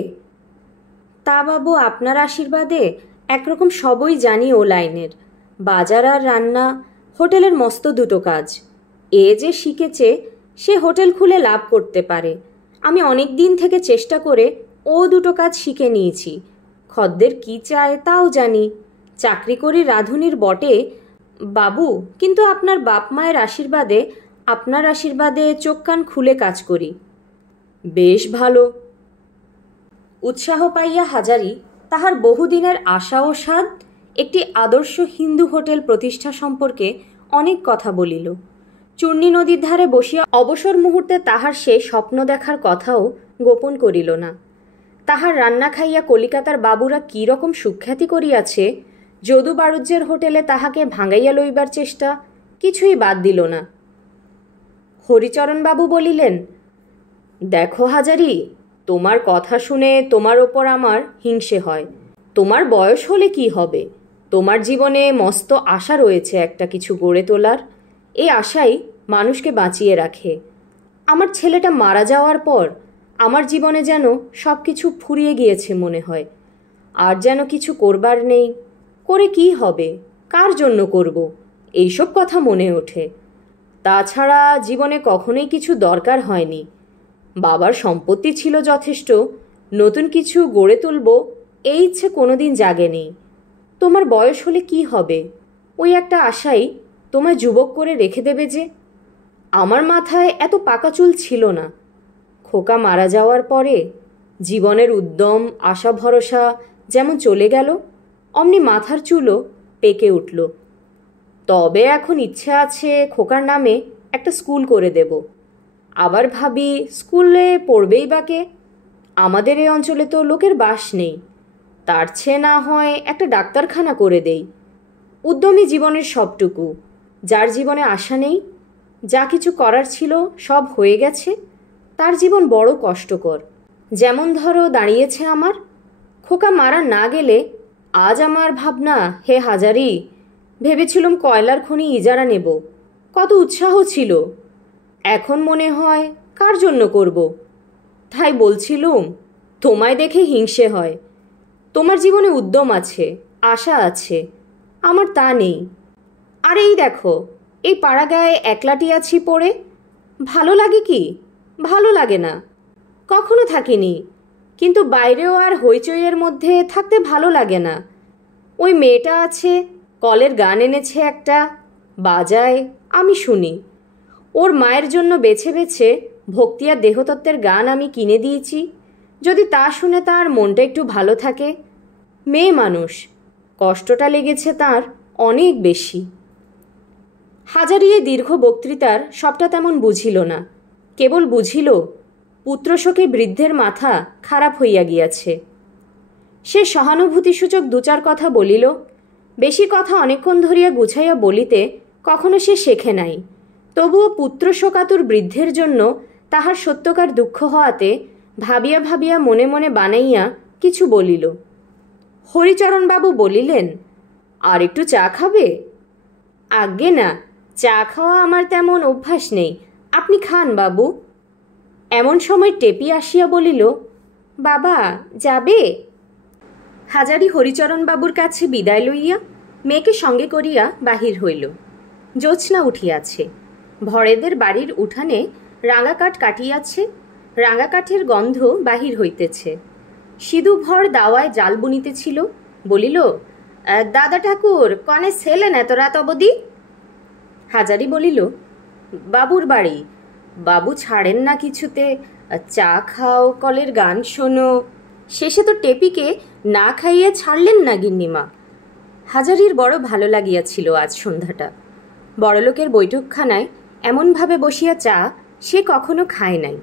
তা বাবু আপনার আশীর্বাদে একরকম সবই জানি ও লাইনের। বাজার আর রান্না, হোটেলের মস্ত 2টো কাজ। এ যে শিখেছে সে হোটেল খুলে লাভ করতে পারে। আমি অনেক দিন থেকে চেষ্টা করে ও 2টো কাজ শিখে নিয়েছি। খদ্দের কি চায় তাও জানি। চাকরি করি রাঁধুনির বটে বাবু, কিন্তু আপনার বাপ মায়ের আশীর্বাদে, আপনার আশীর্বাদে চোখ কান খুলে কাজ করি। বেশ ভালো। উৎসাহ পাইয়া হাজারি তাহার বহুদিনের আশা ও সাধ, একটি আদর্শ হিন্দু হোটেল প্রতিষ্ঠা সম্পর্কে অনেক কথা বলিল। চূর্ণী নদীর ধারে বসিয়া অবসর মুহূর্তে তাহার সে স্বপ্ন দেখার কথাও গোপন করিল না। তাহার রান্না খাইয়া কলিকাতার বাবুরা কী রকম সুখ্যাতি করিয়াছে, যদু বাড়ুজ্যের হোটেলে তাহাকে ভাঙাইয়া লইবার চেষ্টা, কিছুই বাদ দিল না। হরিচরণবাবু বলিলেন, দেখো হাজারি, তোমার কথা শুনে তোমার ওপর আমার হিংসে হয়। তোমার বয়স হলে কি হবে? তোমার জীবনে মস্ত আশা রয়েছে একটা কিছু গড়ে তোলার। এই আশাই মানুষকে বাঁচিয়ে রাখে। আমার ছেলেটা মারা যাওয়ার পর আমার জীবনে যেন সব কিছু ফুরিয়ে গিয়েছে মনে হয়। আর যেন কিছু করবার নেই। করে কি হবে? কার জন্য করব? এইসব কথা মনে ওঠে। তাছাড়া জীবনে কখনোই কিছু দরকার হয়নি। বাবার সম্পত্তি ছিল যথেষ্ট, নতুন কিছু গড়ে তুলব এই ইচ্ছে কোনোদিন জাগেনি। তোমার বয়স হলে কি হবে? ওই একটা আশাই তোমায় যুবক করে রেখে দেবে যে। আমার মাথায় এত পাকা চুল ছিল না। খোকা মারা যাওয়ার পরে জীবনের উদ্যম, আশা ভরসা যেমন চলে গেল, অমনি মাথার চুলও পেকে উঠল। তবে এখন ইচ্ছে আছে খোকার নামে একটা স্কুল করে দেব। আবার ভাবি, স্কুলে পড়বেই বা কে? আমাদের এই অঞ্চলে তো লোকের বাস নেই। তার চেয়ে না হয় একটা ডাক্তারখানা করে দেই। উদ্যমী জীবনের সবটুকু, যার জীবনে আশা নেই, যা কিছু করার ছিল সব হয়ে গেছে, তার জীবন বড় কষ্টকর। যেমন ধরো দাঁড়িয়েছে আমার। খোকা মারা না গেলে আজ আমার ভাবনা, হে হাজারি, ভেবেছিলাম কয়লার খনি ইজারা নেব, কত উৎসাহ ছিল। এখন মনে হয় কার জন্য করব? তাই বলছিলুম, তোমায় দেখে হিংসে হয়। তোমার জীবনে উদ্যম আছে, আশা আছে, আমার তা নেই। আর এই দেখো, এই পাড়াগায়ে একলাটি আছি পড়ে। ভালো লাগে কি? ভালো লাগে না, কখনো থাকিনি। কিন্তু বাইরেও আর হইচইয়ের মধ্যে থাকতে ভালো লাগে না। ওই মেয়েটা আছে, কলের গান এনেছে একটা, বাজায়, আমি শুনি। ওর মায়ের জন্য বেছে বেছে ভক্তি আর দেহতত্ত্বের গান আমি কিনে দিয়েছি। যদি তা শুনে তার মনটা একটু ভালো থাকে। মেয়ে মানুষ, কষ্টটা লেগেছে তার অনেক বেশি। হাজারি এই দীর্ঘ বক্তৃতার সবটা তেমন বুঝিল না। কেবল বুঝিল পুত্রশোকে বৃদ্ধের মাথা খারাপ হইয়া গিয়াছে। সে সহানুভূতিসূচক দু চার কথা বলিল। বেশি কথা অনেকক্ষণ ধরিয়া গুছাইয়া বলিতে কখনো সে শেখে নাই। তবুও পুত্রশোকাতুর বৃদ্ধের জন্য তাহার সত্যকার দুঃখ হওয়াতে ভাবিয়া ভাবিয়া মনে মনে বানাইয়া কিছু বলিল। হরিচরণবাবু বলিলেন, আর একটু চা খাবে? আজ্ঞে না, চা খাওয়া আমার তেমন অভ্যাস নেই, আপনি খান বাবু। এমন সময় টেপি আসিয়া বলিল, বাবা যাবে? হাজারি হরিচরণবাবুর কাছে বিদায় লইয়া মেয়েকে সঙ্গে করিয়া বাহির হইল। জ্যোৎস্না উঠিয়াছে। ভরেদের বাড়ির উঠানে রাঙা কাঠ কাটিয়াছে, রাঙা কাঠের গন্ধ বাহির হইতেছে। সিধু ভর দাওয়ায় জাল বুনিতেছিল। বলিল, দাদা ঠাকুর, কনে ছেলেন এত রাত অবধি? হাজারি বলিল, বাবুর বাড়ি। বাবু ছাড়েন না কিছুতে। চা খাও, কলের গান শোনো। শেষে তো টেপিকে না খাইয়ে ছাড়লেন না গিন্নিমা। হাজারির বড় ভালো লাগিয়াছিল আজ সন্ধ্যাটা। বড়লোকের বৈঠকখানায় এমনভাবে বসিয়া চা সে কখনো খায় নাই।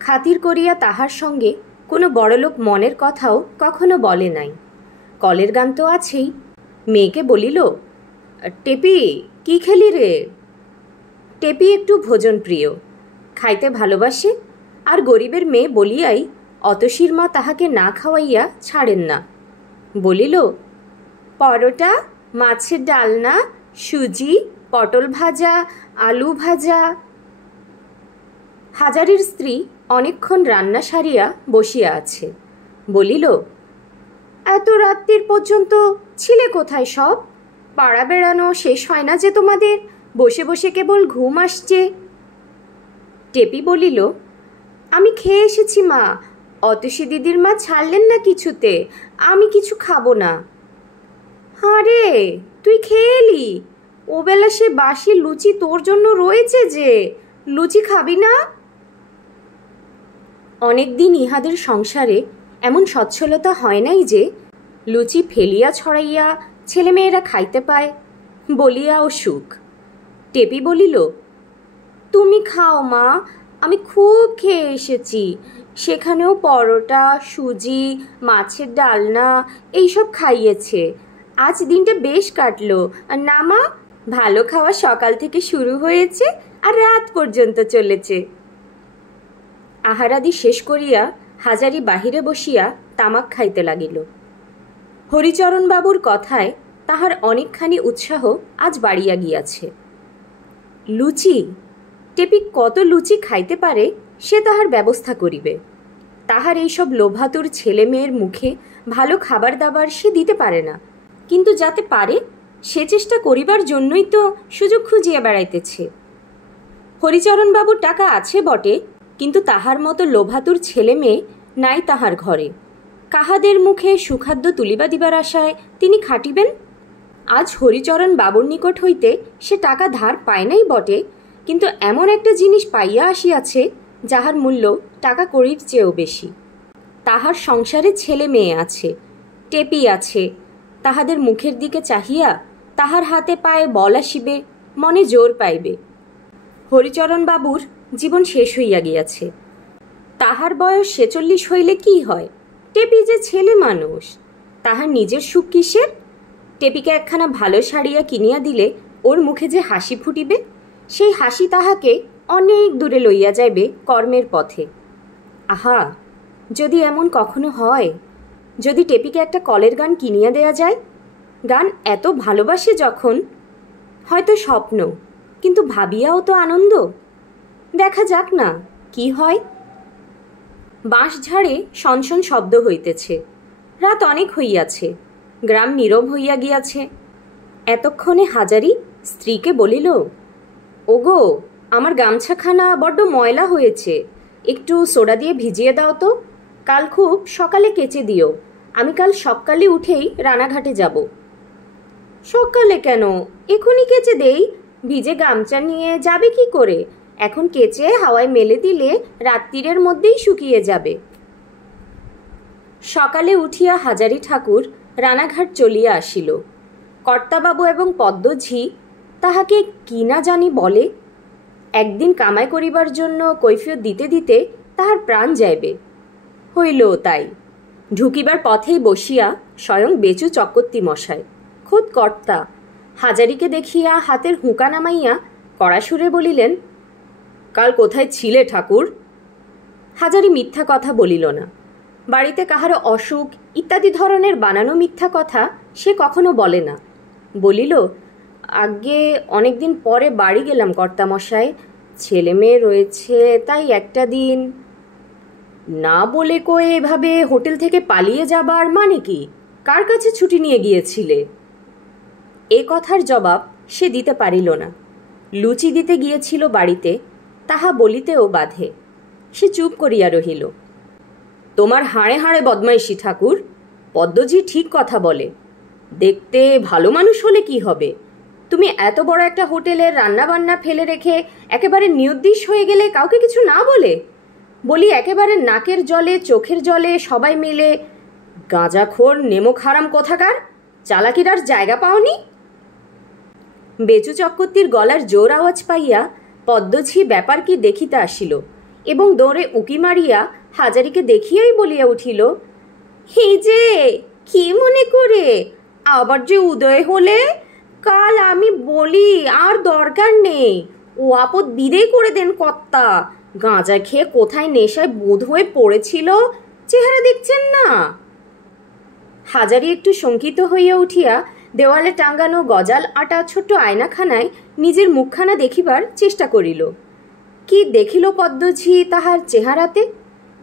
খাতির করিয়া তাহার সঙ্গে কোনো বড়লোক মনের কথাও কখনো বলে নাই। কলের গান তো আছেই। মেয়েকে বলিল, টেপি কি খেলি রে? টেপি একটু ভোজন প্রিয়, খাইতে ভালোবাসে, আর গরিবের মেয়ে বলিয়াই অতসীর মা তাহাকে না খাওয়াইয়া ছাড়েন না। বলিল, পরোটা, মাছের ডালনা, সুজি, পটল ভাজা, আলু ভাজা। হাজারির স্ত্রী অনেকক্ষণ রান্না সারিয়া বসিয়া আছে। বলিল, এত রাত্রির পর্যন্ত ছিলে কোথায় সব? পাড়া বেড়ানো শেষ হয় না যে তোমাদের? বসে বসে কেবল ঘুম আসছে। টেপি বলিল, আমি খেয়ে এসেছি মা। অতসী দিদির মা ছাড়লেন না কিছুতে, আমি কিছু খাবো না। আরে তুই খেয়ে এলি? ওবেলা সে বাসি লুচি তোর জন্য রয়েছে যে, লুচি খাবি না? অনেক দিন ইহাদের সংসারে এমন সচ্ছলতা হয় নাই যে লুচি ফেলিয়া ছড়াইয়া ছেলেমেয়েরা খাইতে পায় বলিয়া ও সুখ। টেপি বলিল, তুমি খাও মা, আমি খুব খেয়ে এসেছি। সেখানেও পরোটা, সুজি, মাছের ডালনা এইসব খাইয়েছে। আজ দিনটা বেশ কাটলো না মা? ভালো খাওয়া সকাল থেকে শুরু হয়েছে আর রাত পর্যন্ত চলেছে। আহারাদি শেষ করিয়া হাজারি বাহিরে বসিয়া তামাক খাইতে লাগিল। হরিচরণবাবুর কথায় তাহার অনেকখানি উৎসাহ আজ বাড়িয়া গিয়াছে। লুচি, টেপি কত লুচি খাইতে পারে সে তাহার ব্যবস্থা করিবে। তাহার এইসব লোভাতুর ছেলে মেয়ের মুখে ভালো খাবার দাবার সে দিতে পারে না, কিন্তু যাতে পারে সে চেষ্টা করিবার জন্যই তো সুযোগ খুঁজিয়া বেড়াইতেছে। হরিচরণবাবুর টাকা আছে বটে, কিন্তু তাহার মতো লোভাতুর ছেলে মেয়ে নাই তাহার ঘরে। কাহাদের মুখে সুখাদ্য তুলিবা দিবার আশায় তিনি খাটিবেন? আজ হরিচরণ বাবুর নিকট হইতে সে টাকা ধার পায় নাই বটে, কিন্তু এমন একটা জিনিস পাইয়া আসিয়াছে যাহার মূল্য টাকা কড়ির চেয়েও বেশি। তাহার সংসারে ছেলে মেয়ে আছে, টেপি আছে, তাহাদের মুখের দিকে চাহিয়া তাহার হাতে পায়ে বল আসিবে, মনে জোর পাইবে। হরিচরণ বাবুর জীবন শেষ হইয়া গিয়াছে। তাহার বয়স 46 হইলে কি হয়? টেপি যে ছেলে মানুষ, তাহার নিজের সুখ কিসের? টেপিকে একখানা ভালো শাড়িয়া কিনিয়া দিলে ওর মুখে যে হাসি ফুটিবে, সেই হাসি তাহাকে অনেক দূরে লইয়া যাইবে কর্মের পথে। আহা, যদি এমন কখনো হয়, যদি টেপিকে একটা কলের গান কিনিয়া দেয়া যায়। গান এত ভালোবাসে যখন, হয়তো স্বপ্ন, কিন্তু ভাবিয়াও তো আনন্দ। দেখা যাক না কি হয়। বাঁশঝাড়ে সনসন শব্দ হইতেছে। রাত অনেক হইয়াছে, গ্রাম নীরব হইয়া গিয়াছে। এতক্ষণে হাজারি স্ত্রীকে বলিল, ওগো, আমার গামছাখানা বড্ড ময়লা হয়েছে, একটু সোডা দিয়ে ভিজিয়ে দাও তো। কাল খুব সকালে কেচে দিও, আমি কাল সকালে উঠেই রানাঘাটে যাব। সকালে কেন, এখনই কেচে দেই। ভিজে গামছা নিয়ে যাবে কি করে? এখন কেচে হাওয়ায় মেলে দিলে রাত্রিরের মধ্যেই শুকিয়ে যাবে। সকালে উঠিয়া হাজারি ঠাকুর রানাঘাট চলিয়া আসিল। কর্তাবাবু এবং পদ্মঝি তাহাকে কি না জানি বলে। একদিন কামাই করিবার জন্য কৈফিয়ত দিতে দিতে তাহার প্রাণ যাইবে। হইল তাই। ঢুকিবার পথেই বসিয়া স্বয়ং বেচু চক্রবর্তী মশায়, খোদ কর্তা, হাজারিকে দেখিয়া হাতের হুঁকা নামাইয়া কড়া সুরে বলিলেন, কাল কোথায় ছিলে ঠাকুর? হাজারি মিথ্যা কথা বলিল না। বাড়িতে কাহারও অসুখ ইত্যাদি ধরনের বানানো মিথ্যা কথা সে কখনো বলে না। বলিল, আগে অনেকদিন পরে বাড়ি গেলাম কর্তামশাই, ছেলে মেয়ে রয়েছে, তাই একটা দিন। না বলে কয়ে এভাবে হোটেল থেকে পালিয়ে যাবার মানে কি? কার কাছে ছুটি নিয়ে গিয়েছিলে? এ কথার জবাব সে দিতে পারিল না। লুচি দিতে গিয়েছিল বাড়িতে, তাহা বলিতেও বাধে। সে চুপ করিয়া রহিল। তোমার হাড়ে হাড়ে বদমাইশি ঠাকুর। পদ্মজি ঠিক কথা বলে। দেখতে ভালো মানুষ হলে কি হবে? তুমি এত বড় একটা হোটেলের রান্নাবান্না ফেলে রেখে একেবারে নিরুদ্দেশ হয়ে গেলে কাউকে কিছু না বলে? বলি একেবারে নাকের জলে চোখের জলে সবাই মিলে, গাঁজাখোর নেমো খারাম কোথাকার, চালাকির আর জায়গা পাওনি? বেচু চক্রবর্তীর গলার জোর আওয়াজ পাইয়া পদ্মঝি ব্যাপার কি দেখিতে আসিল এবং দৌড়ে উকি মারিয়া হাজারিকে দেখিয়াই বলিয়া উঠিল, এই যে কি মনে করে আবার যে উদয় হলে? কাল আমি বলি আর দরকার নেই, ও আপদ বিদেয় করে দেন কর্তা। গাঁজা খেয়ে কোথায় নেশায় বোধ হয়ে পড়েছিল, চেহারা দেখছেন না? হাজারি একটু শঙ্কিত হইয়া উঠিয়া দেওয়ালে টাঙ্গানো গজাল আটা ছোট্ট আয়নাখানায় নিজের মুখখানা দেখিবার চেষ্টা করিল। কি দেখিল পদ্মঝি তাহার চেহারাতে?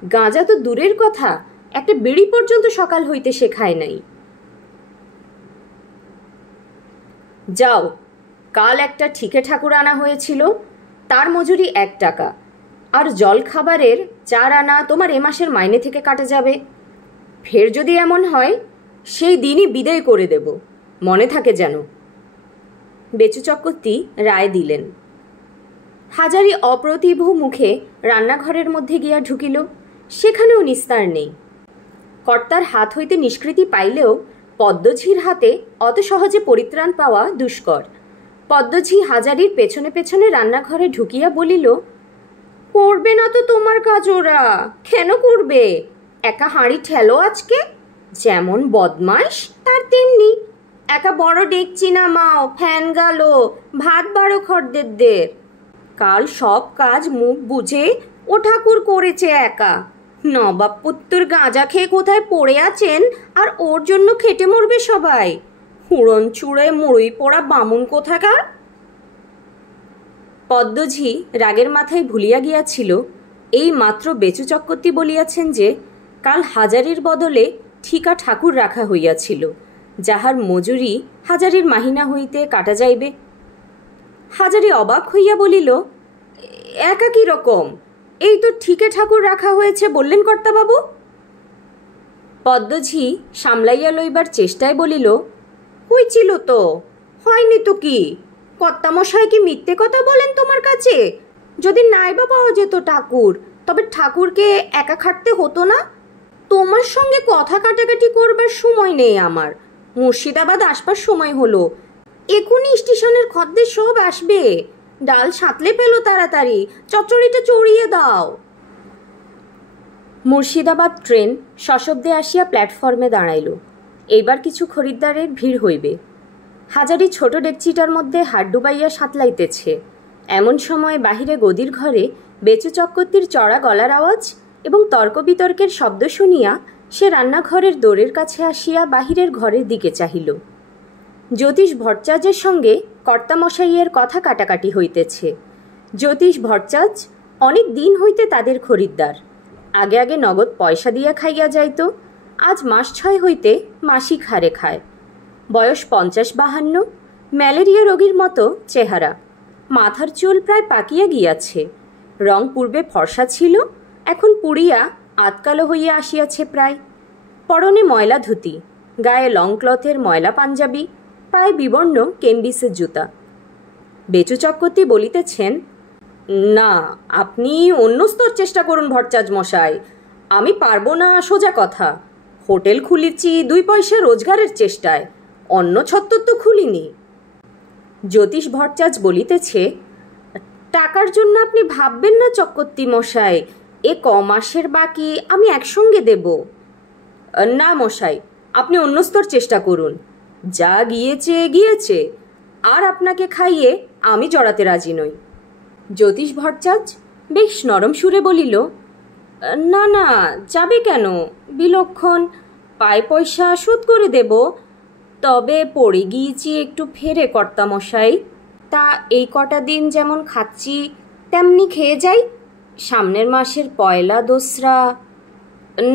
গাঁজা তো দূরের কথা, একটা বিড়ি পর্যন্ত সকাল হইতে সে খায় নাই। যাও, কাল একটা ঠিকে ঠাকুর আনা হয়েছিল, তার মজুরি 1 টাকা, আর জল খাবারের 4 আনা তোমার এ মাসের মাইনে থেকে কাটা যাবে। ফের যদি এমন হয় সেই দিনই বিদায় করে দেব, মনে থাকে যেন। বেচু চক্রবর্তী রায় দিলেন। হাজারি অপ্রতিভ মুখে রান্নাঘরের মধ্যে গিয়া ঢুকিল। সেখানেও নিস্তার নেই। কর্তার হাত হইতে নিষ্কৃতি পাইলেও পদ্মঝির হাতে অত সহজে পরিত্রাণ পাওয়া দুষ্কর। পদ্মঝি হাজারির পেছনে পেছনে রান্নাঘরে ঢুকিয়া বলিল, করবে না তো তোমার কাজ ওরা? কেন করবে? একা হাঁড়ি ঠেলো আজকে, যেমন বদমাইশ তার তেমনি। একা বড় ডেকচি নামাও, ফ্যান গালো, ভাত বাড়ো খদ্দেরদের। কাল সব কাজ মুখ বুঝে ও ঠাকুর করেছে একা। নবাব পুত্তর গাঁজা খেয়ে কোথায় পড়ে আছেন, আর ওর জন্য খেটে মরবে সবাই। হুড়ন চুড়ে মুড়ি পোড়া বামুন কোথাকার। পদ্মঝি রাগের মাথায় ভুলিয়া গিয়াছিল এই মাত্র বেচু চক্রবর্তী বলিয়াছেন যে কাল হাজারির বদলে ঠিকা ঠাকুর রাখা হইয়াছিল, যাহার মজুরি হাজারির মাহিনা হইতে কাটা যাইবে। হাজারি অবাক হইয়া বলিল, একা কি রকম? এই তো ঠিকে ঠাকুর রাখা হয়েছে বললেন কর্তাবাবু। পদ্মঝি সামলাইয়া লইবার চেষ্টায় বলিল, হইছিল তো, হয়নি তো কি? কর্তামশাই কি মিথ্যে কথা বলেন তোমার কাছে? যদি নাইবা পাওয়া যেত ঠাকুর, তবে ঠাকুরকে একা খাটতে হতো না। তোমার সঙ্গে কথা কাটাকাটি করবার সময় নেই আমার। মুর্শিদাবাদ আসবার সময় হলো, এখনই স্টেশনের খদ্দের সব আসবে। ডাল সাঁতলে পেলো তাড়াতাড়ি, চচ্চড়িটা চড়িয়ে দাও। মুর্শিদাবাদ ট্রেন সশব্দে আসিয়া প্ল্যাটফর্মে দাঁড়াইল। এইবার কিছু খরিদ্দারের ভিড় হইবে। হাজারি ছোট ডেকচিটার মধ্যে হাত ডুবাইয়া সাঁতলাইতেছে। এমন সময় বাহিরে গদির ঘরে বেচু চক্রবর্তীর চড়া গলার আওয়াজ এবং তর্ক বিতর্কের শব্দ শুনিয়া সে রান্নাঘরের দোরের কাছে আসিয়া বাহিরের ঘরের দিকে চাহিল। জ্যোতিষ ভট্টাচার্যের সঙ্গে কর্তামশাইয়ের কথা কাটাকাটি হইতেছে। জ্যোতিষ ভট্টাচার্য অনেক দিন হইতে তাদের খরিদ্দার। আগে আগে নগদ পয়সা দিয়া খাইয়া যাইত, আজ মাস 6 হইতে মাসিক হারে খায়। বয়স 50-52, ম্যালেরিয়া রোগীর মতো চেহারা। মাথার চুল প্রায় পাকিয়া গিয়াছে। রং পূর্বে ফর্সা ছিল, এখন পুড়িয়া আতকালো হইয়া আসিয়াছে প্রায়। পরনে ময়লা ধুতি, গায়ে লং ক্লথের ময়লা পাঞ্জাবি, পায়ে বিবর্ণ কেম্বিসের জুতা। বেচু চক্রবর্তী বলিতেছেন, না, আপনি অন্য স্তর চেষ্টা করুন ভট্টাচার্য মশাই। আমি পারবো না সোজা কথা। হোটেল খুলিছি 2 পয়সা রোজগারের চেষ্টায়, অন্য ছত্তর তো খুলিনি। জ্যোতিষ ভট্টাচার্য বলিতেছে, টাকার জন্য আপনি ভাববেন না চক্রবর্তী মশাই, এ মাসের বাকি আমি একসঙ্গে দেব। না মশাই, আপনি অন্য স্তর চেষ্টা করুন। যা গিয়েছে গিয়েছে, আর আপনাকে খাইয়ে আমি জড়াতে রাজি নই। জ্যোতিষ ভট্টাচার্য বেশ নরম সুরে বলিল, না না, যাবে কেন? বিলক্ষণ, পায় পয়সা শোধ করে দেব। তবে পড়ে গিয়েছি একটু ফেরে কর্তামশাই। তা এই কটা দিন যেমন খাচ্ছি তেমনি খেয়ে যাই। সামনের মাসের পয়লা দোসরা।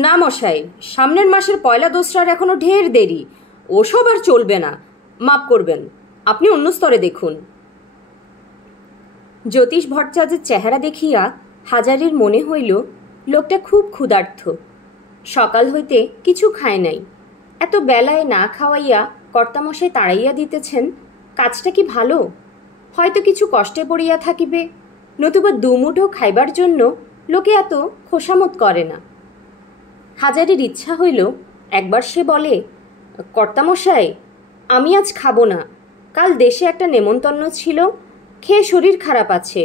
না মশাই, সামনের মাসের পয়লা দোসরার এখনো ঢের দেরি, ওসব আর চলবে না। মাপ করবেন, আপনি অন্য স্তরে দেখুন। জ্যোতিষ ভট্টাচার্যের চেহারা দেখিয়া হাজারির মনে হইল লোকটা খুব ক্ষুধার্ত। সকাল হইতে কিছু খায় নাই। এত বেলায় না খাওয়াইয়া কর্তামশাই তাড়াইয়া দিতেছেন, কাজটা কি ভালো? হয়তো কিছু কষ্টে পড়িয়া থাকিবে, নতুবা দুমুঠো খাইবার জন্য লোকে এত খোসামত করে না। হাজারির ইচ্ছা হইল একবার সে বলে, কর্তামশাই, আমি আজ খাবো না। কাল দেশে একটা নেমন্তন্ন ছিল, খেয়ে শরীর খারাপ আছে।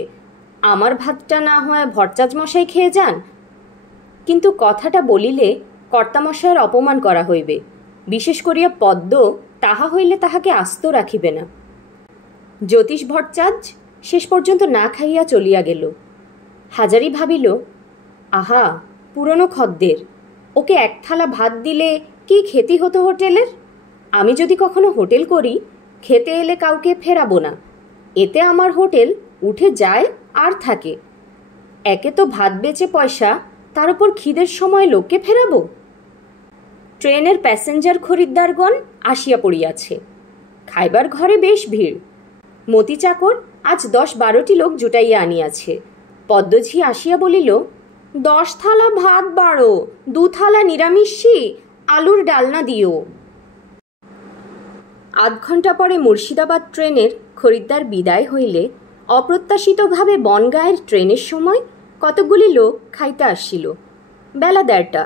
আমার ভাতটা না হয় ভট্টাচার্য মশাই খেয়ে যান। কিন্তু কথাটা বলিলে কর্তামশায়ের অপমান করা হইবে, বিশেষ করিয়া পদ্ম তাহা হইলে তাহাকে আস্ত রাখিবে না। জ্যোতিষ ভট্টাচার্য শেষ পর্যন্ত না খাইয়া চলিয়া গেল। হাজারি ভাবিল, আহা, পুরনো খদ্দের, ওকে 1 থালা ভাত দিলে কি খেতি হতো হোটেলের? আমি যদি কখনো হোটেল করি, খেতে এলে কাউকে ফেরাবো না। এতে আমার হোটেল উঠে যায় আর থাকে। একে তো ভাত বেচে পয়সা, তার উপর খিদের সময় লোককে ফেরাবো। ট্রেনের প্যাসেঞ্জার খরিদ্দারগণ আসিয়া পড়িয়াছে। খাইবার ঘরে বেশ ভিড়। মতি চাকর আজ 10-12টি লোক জুটাইয়া আনিয়াছে। পদ্মঝি আসিয়া বলিল, 10 থালা ভাত বাড়ো, 2 থালা নিরামিষি, আলুর ডালনা দিও। আধ ঘণ্টা পরে মুর্শিদাবাদ ট্রেনের খরিদ্দার বিদায় হইলে অপ্রত্যাশিতভাবে বনগাঁয়ের ট্রেনের সময় কতকগুলি লোক খাইতে আসিল। বেলা 1:30।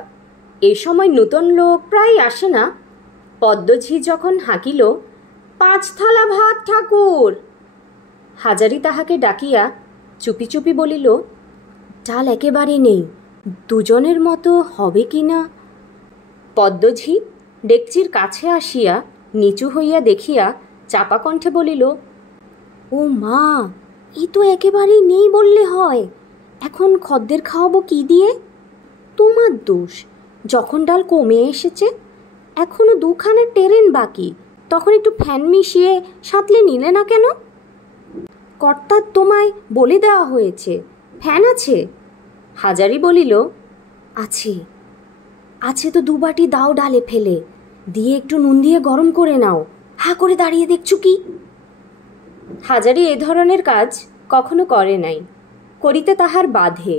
এ সময় নূতন লোক প্রায় আসে না। পদ্মঝি যখন হাঁকিল, 5 থালা ভাত ঠাকুর, হাজারি তাহাকে ডাকিয়া চুপি চুপি বলিল, ডাল একেবারে নেই, 2 জনের মতো হবে কি না? পদ্মঝি ডেকচির কাছে আসিয়া নিচু হইয়া দেখিয়া চাপা কণ্ঠে বলিল, ও মা, ই তো একেবারেই নেই বললে হয়। এখন খদ্দের খাওয়াবো কি দিয়ে? তোমার দোষ, যখন ডাল কমে এসেছে। এখনো 2খানা ট্রেন বাকি, তখন একটু ফ্যান মিশিয়ে সাঁতলে নিলে না কেন? কর্তার তোমায় বলে দেওয়া হয়েছে, ফ্যান আছে? হাজারি বলিল, আছে, আছে তো 2 বাটি দাও ডালে ফেলে। দিয়ে একটু নুন দিয়ে গরম করে নাও, হা করে দাঁড়িয়ে দেখছো কি? হাজারি এ ধরনের কাজ কখনো করে নাই, করিতে তাহার বাধে।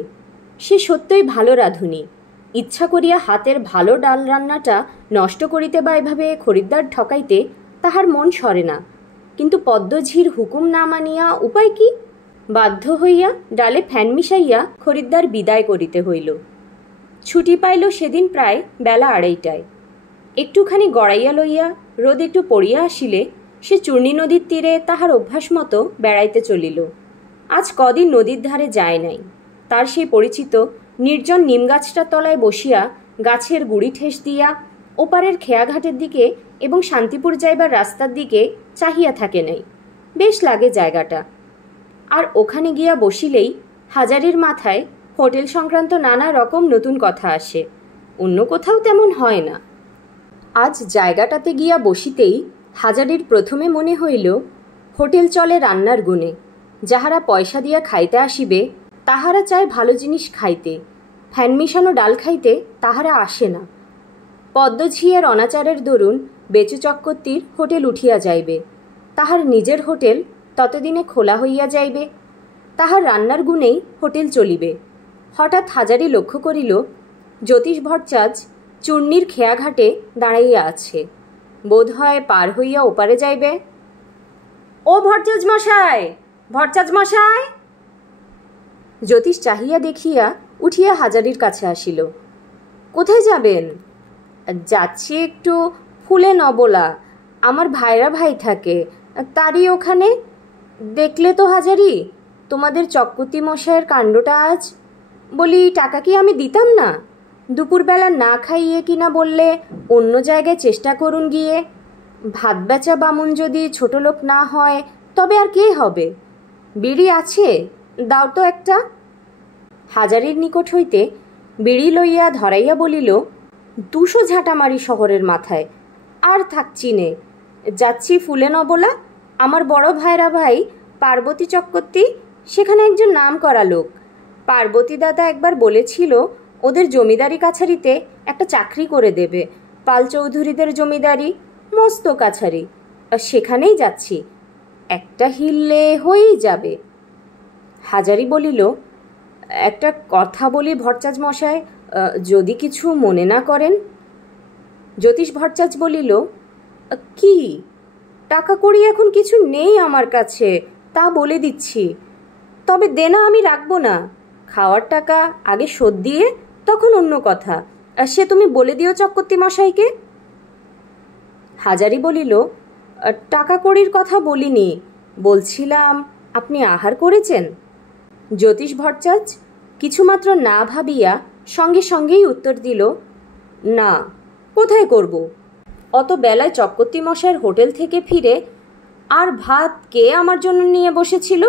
সে সত্যই ভালো রাঁধুনি। ইচ্ছা করিয়া হাতের ভালো ডাল রান্নাটা নষ্ট করিতে বা এভাবে খরিদ্দার ঠকাইতে তাহার মন সরে না। কিন্তু পদ্মঝির হুকুম না মানিয়া উপায় কি? বাধ্য হইয়া ডালে ফ্যান মিশাইয়া খরিদ্দার বিদায় করিতে হইল। ছুটি পাইল সেদিন প্রায় বেলা 2:30টায়। একটুখানি গড়াইয়া লইয়া রোদ একটু পড়িয়া আসিলে সে চূর্ণী নদীর তীরে তাহার অভ্যাস মতো বেড়াইতে চলিল। আজ কদিন নদীর ধারে যায় নাই। তার সেই পরিচিত নির্জন নিমগাছটার তলায় বসিয়া গাছের গুড়ি ঠেস দিয়া ওপারের খেয়াঘাটের দিকে এবং শান্তিপুর যাইবার রাস্তার দিকে চাহিয়া থাকে নাই। বেশ লাগে জায়গাটা। আর ওখানে গিয়া বসিলেই হাজারির মাথায় হোটেল সংক্রান্ত নানা রকম নতুন কথা আসে। অন্য কোথাও তেমন হয় না। আজ জায়গাটাতে গিয়া বসিতেই হাজারির প্রথমে মনে হইল হোটেল চলে রান্নার গুণে। যাহারা পয়সা দিয়া খাইতে আসিবে তাহারা চায় ভালো জিনিস খাইতে, ফ্যান মিশানো ডাল খাইতে তাহারা আসে না। পদ্মঝিয়ের অনাচারের দরুন বেচু চক্রবর্তীর হোটেল উঠিয়া যাইবে, তাহার নিজের হোটেল ততদিনে খোলা হইয়া যাইবে। তাহার রান্নার গুণেই হোটেল চলিবে। হঠাৎ হাজারি লক্ষ্য করিল জ্যোতিষ ভট্টাচার্য চূর্ণীর খেয়াঘাটে দাঁড়াইয়া আছে। বোধ হয় পার হইয়া ওপারে যাইবে। ও ভট্টাচার্য মশাই, ভট্টাচার্য মশাই! জ্যোতিষ চাহিয়া দেখিয়া উঠিয়া হাজারির কাছে আসিল। কোথায় যাবেন? যাচ্ছি একটু ফুলে নবলা, আমার ভাইরা ভাই থাকে, তারই ওখানে। দেখলে তো হাজারি, তোমাদের চক্রবর্তী মশাইয়ের কাণ্ডটা আজ। বলি, টাকা কি আমি দিতাম না? দুপুরবেলা না খাইয়ে কিনা বললে অন্য জায়গায় চেষ্টা করুন গিয়ে। ভাত বেচা বামুন যদি ছোট লোক না হয় তবে আর কে হবে? বিড়ি আছে, দাও তো একটা। হাজারির নিকট হইতে বিড়ি লইয়া ধরাইয়া বলিল, 200 ঝাঁটা মারি শহরের মাথায়, আর থাকছি নে। যাচ্ছি ফুলে নবলা, আমার বড় ভাইরা ভাই পার্বতী চক্রবর্তী, সেখানে একজন নাম করা লোক। পার্বতী দাদা একবার বলেছিল ওদের জমিদারি কাছারিতে একটা চাকরি করে দেবে, পাল চৌধুরীদের জমিদারি, মস্ত কাছারি। সেখানেই যাচ্ছি, একটা হিললে হয়েই যাবে। হাজারি বলিল, একটা কথা বলি ভট্টাচার্য মশাই, যদি কিছু মনে না করেন। জ্যোতিষ ভট্টাচার্য বলিল, কি? টাকা কড়ি এখন কিছু নেই আমার কাছে, তা বলে দিচ্ছি। তবে দেনা আমি রাখবো না। খাওয়ার টাকা আগে শোধ দিয়ে তখন অন্য কথা, সে তুমি বলে দিও চক্রবর্তী মশাইকে। হাজারি বলিল, টাকা কড়ির কথা বলিনি, বলছিলাম আপনি আহার করেছেন? জ্যোতিষ ভট্টাচার্য কিছুমাত্র না ভাবিয়া সঙ্গে সঙ্গেই উত্তর দিল, না, কোথায় করব? অত বেলায় চক্রবর্তী মশাইয়ের হোটেল থেকে ফিরে আর ভাত কে আমার জন্য নিয়ে বসেছিল?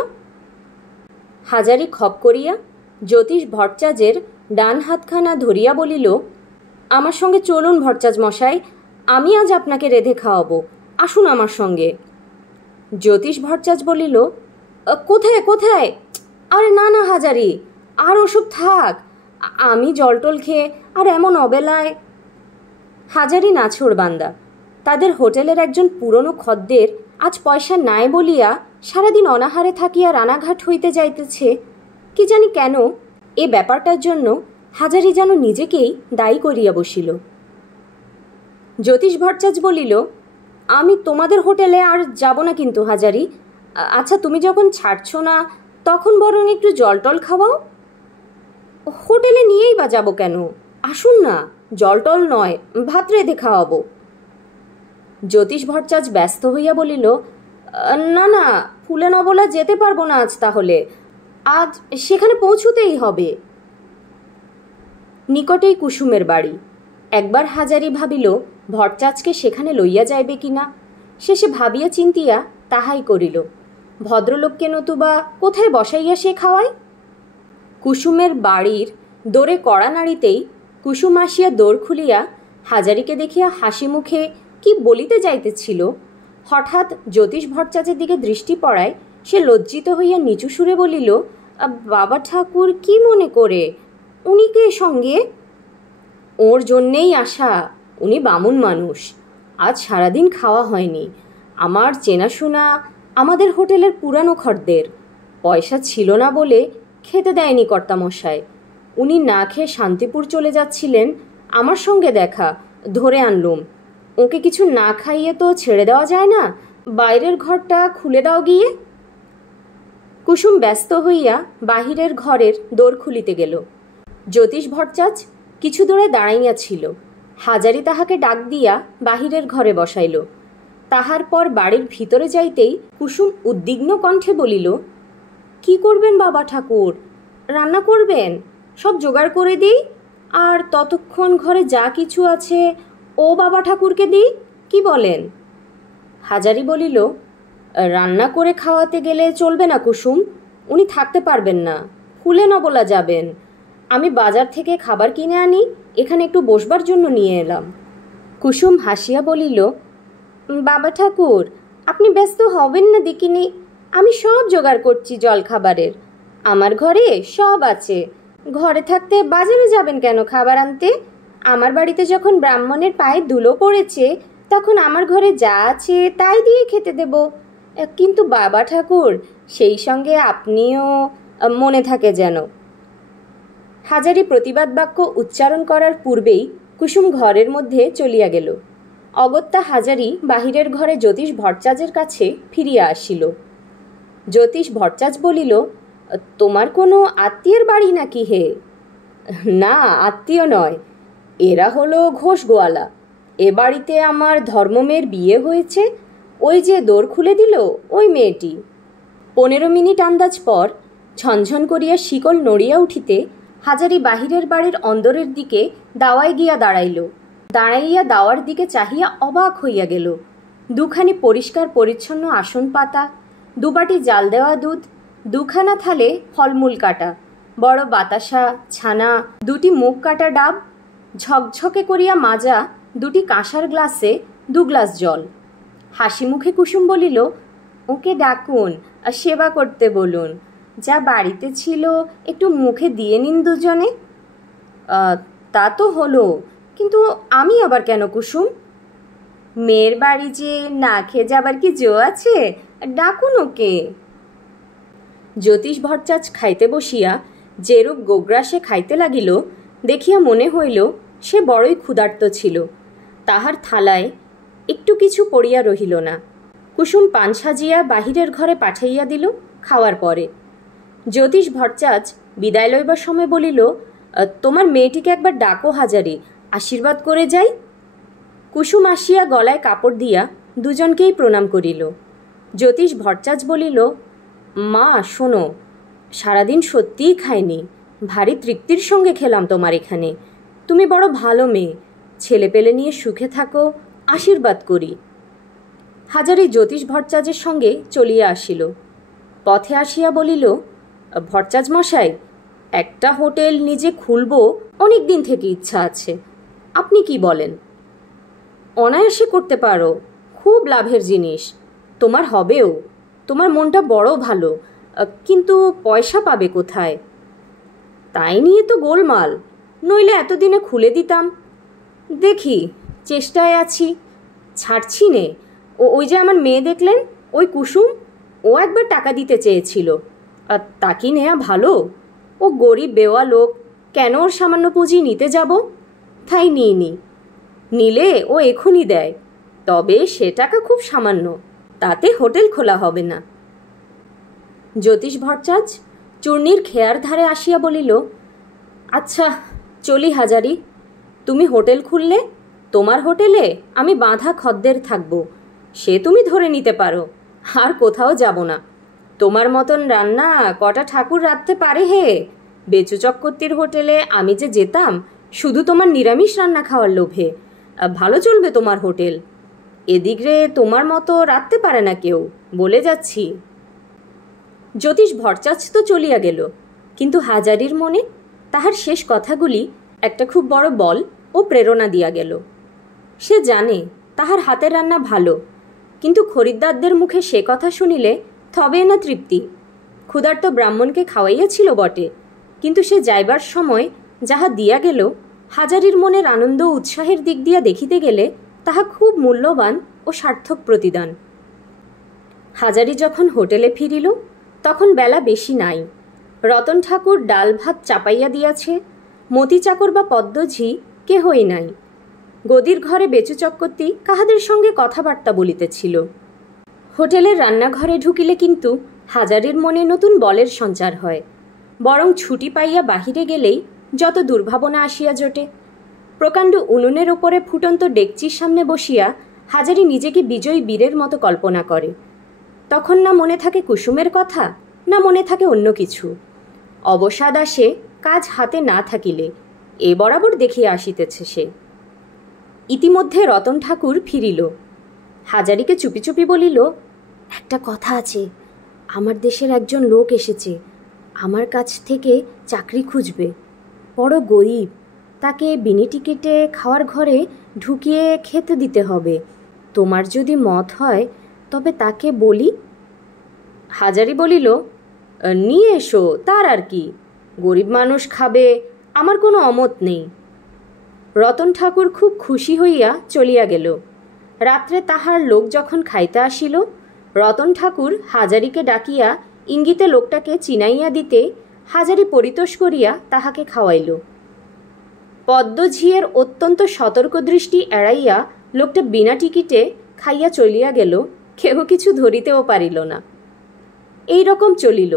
হাজারি খপ করিয়া জ্যোতিষ ভট্টাচার্যের ডান হাতখানা ধরিয়া বলিল, আমার সঙ্গে চলুন ভট্টাচার্য মশাই, আমি আজ আপনাকে রেঁধে খাওয়াবো, আসুন আমার সঙ্গে। জ্যোতিষ ভট্টাচার্য বলিল, কোথায় কোথায়? আরে না না হাজারি, আর ওসব থাক, আমি জলটল খেয়ে আর এমন অবেলায়। হাজারি নাছোড় বান্দা। তাদের হোটেলের একজন পুরনো খদ্দের আজ পয়সা নাই বলিয়া সারাদিন অনাহারে থাকিয়া রানাঘাট হইতে যাইতেছে। কি জানি কেন এ ব্যাপারটার জন্য হাজারি যেন নিজেকেই দায়ী করিয়া বসিল। জ্যোতিষ ভট্টাচার্য বলিল, আমি তোমাদের হোটেলে আর যাব না কিন্তু হাজারি। আচ্ছা, তুমি যখন ছাড়ছ না তখন বরং একটু জলটল খাওয়াও। হোটেলে নিয়েই বা যাব কেন? আসুন না, জলটল নয়, ভাত রেঁধে খাওয়াবো। জ্যোতিষ ভট্টাচার্য ব্যস্ত হইয়া বলিল, না না, ফুলে নবলা যেতে পারবো না আজ, তাহলে আজ সেখানে পৌঁছতেই হবে। নিকটেই কুসুমের বাড়ি। একবার হাজারি ভাবিল ভট্টাচার্যকে সেখানে লইয়া যাইবে কিনা। শেষে ভাবিয়া চিন্তিয়া তাহাই করিল। ভদ্রলোককে নতুবা কোথায় বসাইয়া সে খাওয়ায়? কুসুমের বাড়ির দোরে কড়া নাড়িতেই কুসুম আসিয়া দোর খুলিয়া হাজারিকে দেখিয়া হাসি মুখে কি বলিতে যাইতেছিল, হঠাৎ জ্যোতিষ ভট্টাচার্যের দিকে দৃষ্টি পড়ায় সে লজ্জিত হইয়া নিচু সুরে বলিল, বাবা ঠাকুর কি মনে করে? উনি কে সঙ্গে? ওর জন্যেই আসা, উনি বামুন মানুষ, আজ সারাদিন খাওয়া হয়নি। আমার চেনাশোনা, আমাদের হোটেলের পুরানো খদ্দের। পয়সা ছিল না বলে খেতে দেয়নি কর্তামশাই। উনি না খেয়ে শান্তিপুর চলে যাচ্ছিলেন, আমার সঙ্গে দেখা, ধরে আনলুম। ওকে কিছু না খাইয়ে তো ছেড়ে দেওয়া যায় না। বাইরের ঘরটা খুলে দাও গিয়ে। কুসুম ব্যস্ত হইয়া বাহিরের ঘরের দোর খুলিতে গেল। জ্যোতিষ ভট্টাচ কিছু দূরে দাঁড়াইয়া ছিল। হাজারি তাহাকে ডাক দিয়া বাহিরের ঘরে বসাইল। তাহার পর বাড়ির ভিতরে যাইতেই কুসুম উদ্বিগ্ন কণ্ঠে বলিল, কি করবেন বাবা ঠাকুর? রান্না করবেন? সব জোগাড় করে দিই, আর ততক্ষণ ঘরে যা কিছু আছে ও বাবা ঠাকুরকে দিই, কি বলেন? হাজারি বলিল, রান্না করে খাওয়াতে গেলে চলবে না কুসুম, উনি থাকতে পারবেন না, ফুলে নবলা যাবেন। আমি বাজার থেকে খাবার কিনে আনি, এখানে একটু বসবার জন্য নিয়ে এলাম। কুসুম হাসিয়া বলিল, বাবা ঠাকুর আপনি ব্যস্ত হবেন না দেখিনি, আমি সব জোগাড় করছি জলখাবারের। আমার ঘরে সব আছে। ঘরে থাকতে বাজারে যাবেন কেন খাবার আনতে? আমার বাড়িতে যখন ব্রাহ্মণের পায়ে ধুলো পড়েছে, তখন আমার ঘরে যা আছে তাই দিয়ে খেতে দেব। কিন্তু বাবা ঠাকুর, সেই সঙ্গে আপনিও মনে থাকে যেন। হাজারি প্রতিবাদ বাক্য উচ্চারণ করার পূর্বেই কুসুম ঘরের মধ্যে চলিয়া গেল। অগত্যা হাজারি বাহিরের ঘরে জ্যোতিষ ভট্টাচার্যের কাছে ফিরিয়া আসিল। জ্যোতিষ ভট্টাচার্য বলিল, তোমার কোনো আত্মীয়ের বাড়ি নাকি হে? না, আত্মীয় নয়, এরা হলো ঘোষ গোয়ালা। এ বাড়িতে আমার ধর্মমেয়ের বিয়ে হয়েছে। ওই যে দোর খুলে দিল, ওই মেয়েটি। 15 মিনিট আন্দাজ পর ঝনঝন করিয়া শিকল নড়িয়া উঠিতে হাজারি বাহিরের বাড়ির অন্দরের দিকে দাওয়ায় গিয়া দাঁড়াইল। দাঁড়াইয়া দাওয়ার দিকে চাহিয়া অবাক হইয়া গেল। দুখানি পরিষ্কার পরিচ্ছন্ন আসন পাতা, দুবাটি জাল দেওয়া দুধ, দুখানা থালে ফলমূল কাটা, বড় বাতাসা, ছানা, দুটি মুখ কাটা ডাব, ঝকঝকে করিয়া মাজা দুটি কাঁসার গ্লাসে 2 গ্লাস জল। হাসি মুখে কুসুম বলিল, ওকে ডাকুন, সেবা করতে বলুন। যা বাড়িতে ছিল একটু মুখে দিয়ে নিন দুজনে। তা তো হলো, কিন্তু আমি আবার কেন কুসুম? মেয়ের বাড়ি যে না খেয়ে যাবার কি জো আছে? ডাকুন ওকে। জ্যোতিষ ভট্টাচার্য খাইতে বসিয়া যেরূপ গোগ্রাসে খাইতে লাগিল, দেখিয়া মনে হইল সে বড়ই ক্ষুধার্ত ছিল। তাহার থালায় একটু কিছু পড়িয়া রহিল না। কুসুম পান সাজিয়া বাহিরের ঘরে পাঠাইয়া দিল খাওয়ার পরে। জ্যোতিষ ভট্টাচার্য বিদায় লইবার সময় বলিল, তোমার মেয়েটিকে একবার ডাকো হাজারি, আশীর্বাদ করে যাই। কুসুম আসিয়া গলায় কাপড় দিয়া দুজনকেই প্রণাম করিল। জ্যোতিষ ভট্টাচার্য বলিল, মা শোনো, সারাদিন সত্যিই খাইনি, ভারী তৃপ্তির সঙ্গে খেলাম তোমার এখানে। তুমি বড় ভালো মেয়ে, ছেলে পেলে নিয়ে সুখে থাকো, আশীর্বাদ করি। হাজারি জ্যোতিষ ভট্টাচার্যের সঙ্গে চলিয়া আসিল। পথে আসিয়া বলিল, ভট্টাচার্য মশাই, একটা হোটেল নিজে খুলব অনেক দিন থেকে ইচ্ছা আছে, আপনি কি বলেন? অনায়াসে করতে পারো, খুব লাভের জিনিস, তোমার হবেও। তোমার মনটা বড় ভালো, কিন্তু পয়সা পাবে কোথায়? তাই নিয়ে তো গোলমাল, নইলে এতদিনে খুলে দিতাম। দেখি, চেষ্টায় আছি, ছাড়ছি নে। ওই যে আমার মেয়ে দেখলেন, ওই কুসুম, ও একবার টাকা দিতে চেয়েছিল। তা কি নেয়া ভালো? ও গরিব বেওয়া লোক, কেন ওর সামান্য পুঁজি নিতে যাব? তাই নিইনি। নিলে ও এখনই দেয়, তবে সে টাকা খুব সামান্য, তাতে হোটেল খোলা হবে না। জ্যোতিষ ভট্টাচার্য চূর্ণির খেয়ার ধারে আসিয়া বলিল, আচ্ছা চলি হাজারি, তুমি হোটেল খুললে, তোমার হোটেলে আমি বাঁধা খদ্দের থাকব, সে তুমি ধরে নিতে পারো, আর কোথাও যাব না। তোমার মতন রান্না কটা ঠাকুর রাঁধতে পারে হে? বেচু চক্রবর্তীর হোটেলে আমি যে যেতাম শুধু তোমার নিরামিষ রান্না খাওয়ার লোভে। ভালো চলবে তোমার হোটেল, এদিকে তোমার মতো রাঁধতে পারে না কেউ, বলে যাচ্ছি। জ্যোতিষ ভট্টাচার্য তো চলিয়া গেল, কিন্তু হাজারির মনে তাহার শেষ কথাগুলি একটা খুব বড় বল ও প্রেরণা দিয়া গেল। সে জানে তাহার হাতের রান্না ভালো, কিন্তু খরিদ্দারদের মুখে সে কথা শুনিলে তবে না তৃপ্তি। ক্ষুধার্ত ব্রাহ্মণকে খাওয়াইয়াছিল বটে, কিন্তু সে যাইবার সময় যাহা দিয়া গেল, হাজারির মনের আনন্দ উৎসাহের দিক দিয়া দেখিতে গেলে তাহা খুব মূল্যবান ও সার্থক প্রতিদান। হাজারি যখন হোটেলে ফিরিল তখন বেলা বেশি নাই। রতন ঠাকুর ডাল ভাত চাপাইয়া দিয়াছে, মতি চাকর বা পদ্মঝি কেহই নাই। গদির ঘরে বেচু চক্রবর্তী কাহাদের সঙ্গে কথাবার্তা বলিতেছিল। হোটেলের রান্নাঘরে ঢুকিলে কিন্তু হাজারির মনে নতুন বলের সঞ্চার হয়, বরং ছুটি পাইয়া বাহিরে গেলেই যত দুর্ভাবনা আসিয়া জোটে। প্রকাণ্ড উনুনের ওপরে ফুটন্ত ডেকচির সামনে বসিয়া হাজারি নিজেকে বিজয়ী বীরের মতো কল্পনা করে। তখন না মনে থাকে কুসুমের কথা, না মনে থাকে অন্য কিছু। অবসাদ আসে কাজ হাতে না থাকিলে, এ বরাবর দেখিয়া আসিতেছে সে। ইতিমধ্যে রতন ঠাকুর ফিরিল। হাজারিকে চুপি চুপি বলিল, একটা কথা আছে, আমার দেশের একজন লোক এসেছে, আমার কাছ থেকে চাকরি খুঁজবে, বড় গরিব, তাকে বিনি টিকিটে খাওয়ার ঘরে ঢুকিয়ে খেতে দিতে হবে। তোমার যদি মত হয় তবে তাকে বলি। হাজারি বলিল, নিয়ে এসো, তার আর কি, গরিব মানুষ খাবে, আমার কোনো অমত নেই। রতন ঠাকুর খুব খুশি হইয়া চলিয়া গেল। রাত্রে তাহার লোক যখন খাইতে আসিল, রতন ঠাকুর হাজারিকে ডাকিয়া ইঙ্গিতে লোকটাকে চিনাইয়া দিতে হাজারি পরিতোষ করিয়া তাহাকে খাওয়াইল। পদ্মঝিয়ের অত্যন্ত সতর্ক দৃষ্টি এড়াইয়া লোকটা বিনা টিকিটে খাইয়া চলিয়া গেল, কেহ কিছু ধরিতেও পারিল না। এই রকম চলিল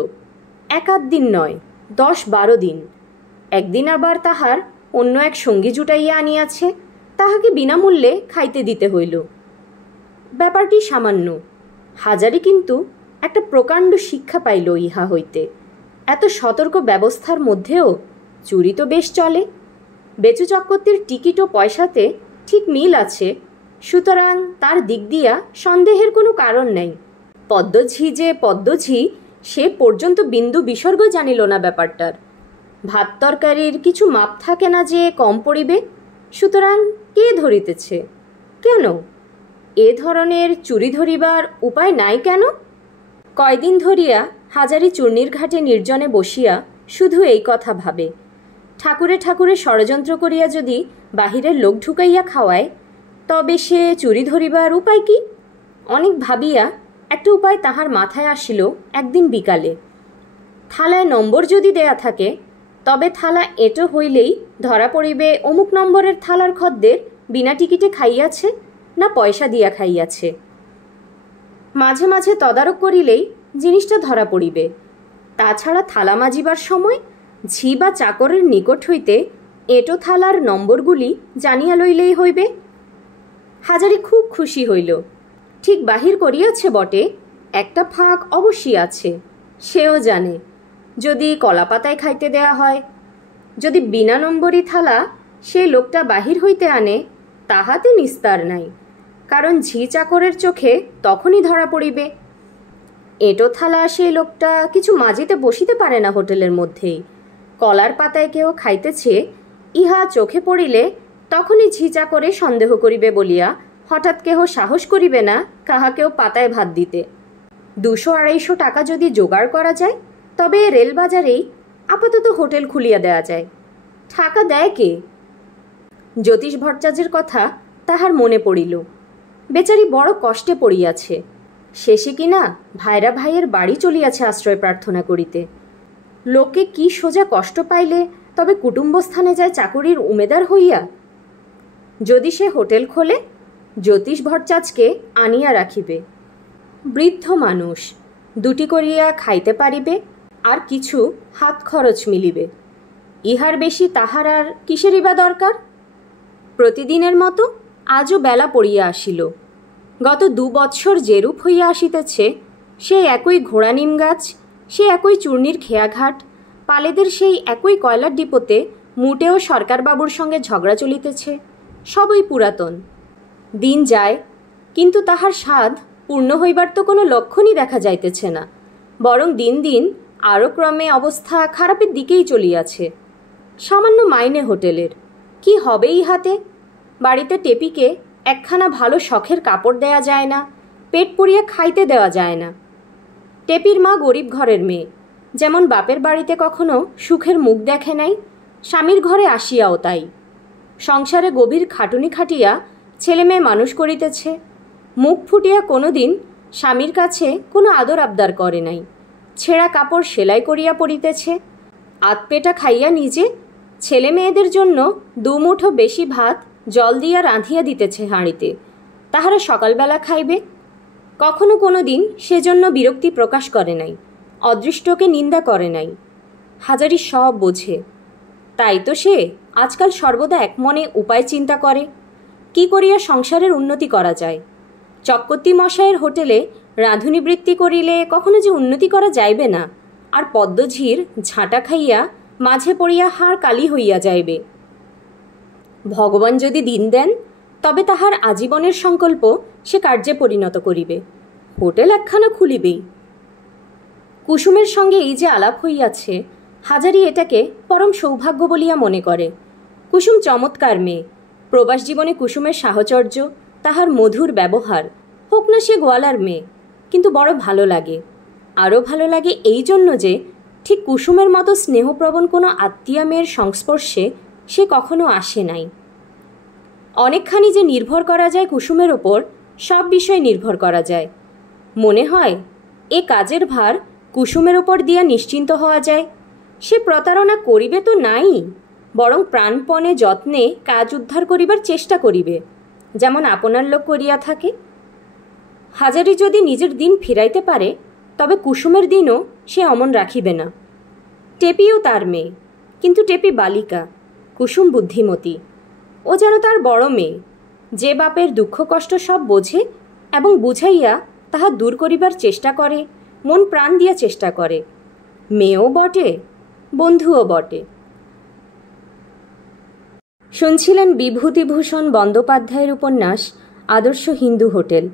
1-8 দিন নয়, 10-12 দিন। একদিন আবার তাহার অন্য এক সঙ্গী জুটাইয়া আনিয়াছে, তাহাকে বিনামূল্যে খাইতে দিতে হইল। ব্যাপারটি সামান্য, হাজারি কিন্তু একটা প্রকাণ্ড শিক্ষা পাইল ইহা হইতে। এত সতর্ক ব্যবস্থার মধ্যেও চুরি তো বেশ চলে। বেচু চক্রবর্তীর টিকিট ও পয়সাতে ঠিক মিল আছে, সুতরাং তার দিক দিয়া সন্দেহের কোনো কারণ নেই। পদ্মঝি যে পদ্মঝি সে পর্যন্ত বিন্দু বিসর্গ জানিল না ব্যাপারটার। ভাত তরকারির কিছু মাপ থাকে না যে কম পড়িবে, সুতরাং কে ধরিতেছে কেন? এ ধরনের চুরি ধরিবার উপায় নাই কেন? কয়দিন ধরিয়া হাজারি চূর্ণির ঘাটে নির্জনে বসিয়া শুধু এই কথা ভাবে, ঠাকুরে ঠাকুরে ষড়যন্ত্র করিয়া যদি বাহিরের লোক ঢুকাইয়া খাওয়ায় তবে সে চুরি ধরিবার উপায় কি? অনেক ভাবিয়া একটা উপায় তাহার মাথায় আসিল একদিন বিকালে। থালায় নম্বর যদি দেয়া থাকে তবে থালা এঁটো হইলেই ধরা পড়িবে অমুক নম্বরের থালার খদ্দের বিনা টিকিটে খাইয়াছে না পয়সা দিয়া খাইয়াছে। মাঝে মাঝে তদারক করিলেই জিনিসটা ধরা পড়িবে। তাছাড়া থালা মাজিবার সময় ঝি বা চাকরের নিকট হইতে এঁটো থালার নম্বরগুলি জানিয়া লইলেই হইবে। হাজারি খুব খুশি হইল। ঠিক বাহির করিয়াছে বটে, একটা ফাঁক অবশ্যই আছে, সেও জানে। যদি কলাপাতায় খাইতে দেয়া হয়, যদি বিনা নম্বরী থালা সেই লোকটা বাহির হইতে আনে, তাহাতে নিস্তার নাই, কারণ ঝি চাকরের চোখে তখনই ধরা পড়িবে। এঁটো থালা সেই লোকটা কিছু মাজিতে বসিতে পারে না হোটেলের মধ্যেই, কলার পাতায় কেউ খাইতেছে ইহা চোখে পড়িলে তখনই ঝি চাকরে সন্দেহ করিবে বলিয়া হঠাৎ কেহ সাহস করিবে না কাহাকেও পাতায় ভাত দিতে। 200-250 টাকা যদি জোগাড় করা যায় তবে রেলবাজারেই আপাতত হোটেল খুলিয়া দেয়া যায়। টাকা দেয় কে? জ্যোতিষ ভট্টাচার্যের কথা তাহার মনে পড়িল। বেচারি বড় কষ্টে পড়িয়াছে, শেষে কিনা ভাইরা ভাইয়ের বাড়ি চলিয়াছে আশ্রয় প্রার্থনা করিতে। লোকে কি সোজা কষ্ট পাইলে তবে কুটুম্বস্থানে যায় চাকুরির উমেদার হইয়া? যদি সে হোটেল খোলে, জ্যোতিষ ভট্টাচার্যকে আনিয়া রাখিবে। বৃদ্ধ মানুষ, 2টি করিয়া খাইতে পারিবে, আর কিছু হাত খরচ মিলিবে। ইহার বেশি তাহার আর কিসেরই বা দরকার? প্রতিদিনের মতো আজও বেলা পড়িয়া আসিল। গত 2 বৎসর যেরূপ হইয়া আসিতেছে, সেই একই ঘোড়া নিম গাছ, সে একই চূর্ণির খেয়াঘাট, পালেদের সেই একই কয়লার ডিপোতে মুটেও সরকারবাবুর সঙ্গে ঝগড়া চলিতেছে, সবই পুরাতন। দিন যায়, কিন্তু তাহার স্বাদ পূর্ণ হইবার তো কোনো লক্ষণই দেখা যাইতেছে না, বরং দিন দিন আরও ক্রমে অবস্থা খারাপের দিকেই চলিয়াছে। সামান্য মাইনে হোটেলের, কি হবে ইহাতে? বাড়িতে টেপিকে একখানা ভালো শখের কাপড় দেয়া যায় না, পেট পুড়িয়া খাইতে দেওয়া যায় না। টেপির মা গরিব ঘরের মেয়ে, যেমন বাপের বাড়িতে কখনো সুখের মুখ দেখে নাই, স্বামীর ঘরে আসিয়াও তাই। সংসারে গভীর খাটুনি খাটিয়া ছেলে মেয়ে মানুষ করিতেছে, মুখ ফুটিয়া কোনো দিন স্বামীর কাছে কোনো আদর আবদার করে নাই। ছেঁড়া কাপড় সেলাই করিয়া পরিতেছে, আধপেটা খাইয়া নিজে ছেলে মেয়েদের জন্য দুমুঠো বেশি ভাত জল দিয়া রাঁধিয়া দিতেছে হাঁড়িতে, তাহারা সকালবেলা খাইবে। কখনো কোনো দিন সেজন্য বিরক্তি প্রকাশ করে নাই, অদৃষ্টকে নিন্দা করে নাই। হাজারি সব বোঝে, তাই তো সে আজকাল সর্বদা একমনে উপায় চিন্তা করে, কি করিয়া সংসারের উন্নতি করা যায়। চক্রবর্তী মশায়ের হোটেলে রাঁধুনি বৃত্তি করিলে কখনো যে উন্নতি করা যাইবে না, আর পদ্মঝির ঝাঁটা খাইয়া মাঝে পড়িয়া হাড় কালি হইয়া যাইবে। ভগবান যদি দিন দেন তবে তাহার আজীবনের সংকল্প সে কার্যে পরিণত করিবে, হোটেল একখানা খুলিবেই। কুসুমের সঙ্গে এই যে আলাপ হইয়াছে, হাজারি এটাকে পরম সৌভাগ্য বলিয়া মনে করে। কুসুম চমৎকার মেয়ে, প্রবাস জীবনে কুসুমের সাহচর্য, তাহার মধুর ব্যবহার, হোক না সে গোয়ালার মেয়ে, কিন্তু বড় ভালো লাগে। আরও ভালো লাগে এই জন্য যে ঠিক কুসুমের মতো স্নেহপ্রবণ কোনো আত্মীয়া মেয়ের সংস্পর্শে সে কখনো আসে নাই। অনেকখানি যে নির্ভর করা যায় কুসুমের ওপর, সব বিষয় নির্ভর করা যায়। মনে হয় এ কাজের ভার কুসুমের ওপর দিয়া নিশ্চিন্ত হওয়া যায়। সে প্রতারণা করিবে তো নাই, বরং প্রাণপণে যত্নে কাজ উদ্ধার করিবার চেষ্টা করিবে, যেমন আপনার লোক করিয়া থাকে। হাজারি যদি নিজের দিন ফিরাইতে পারে তবে কুসুমের দিনও সে অমন রাখিবে না। টেপিও তার মেয়ে, কিন্তু টেপি বালিকা, কুসুম বুদ্ধিমতী। ও যেন তার বড় মেয়ে, যে বাপের দুঃখ কষ্ট সব বোঝে এবং বুঝাইয়া তাহা দূর করিবার চেষ্টা করে, মন প্রাণ দিয়া চেষ্টা করে। মেয়েও বটে, বন্ধুও বটে। শুনছিলেন বিভূতিভূষণ বন্দ্যোপাধ্যায়ের উপন্যাস আদর্শ হিন্দু হোটেল।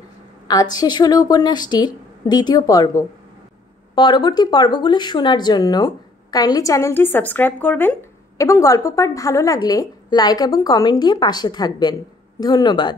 আজ শেষ হলো উপন্যাসটির দ্বিতীয় পর্ব। পরবর্তী পর্বগুলো শোনার জন্য কাইন্ডলি চ্যানেলটি সাবস্ক্রাইব করবেন এবং গল্প পাঠ ভালো লাগলে লাইক এবং কমেন্ট দিয়ে পাশে থাকবেন। ধন্যবাদ।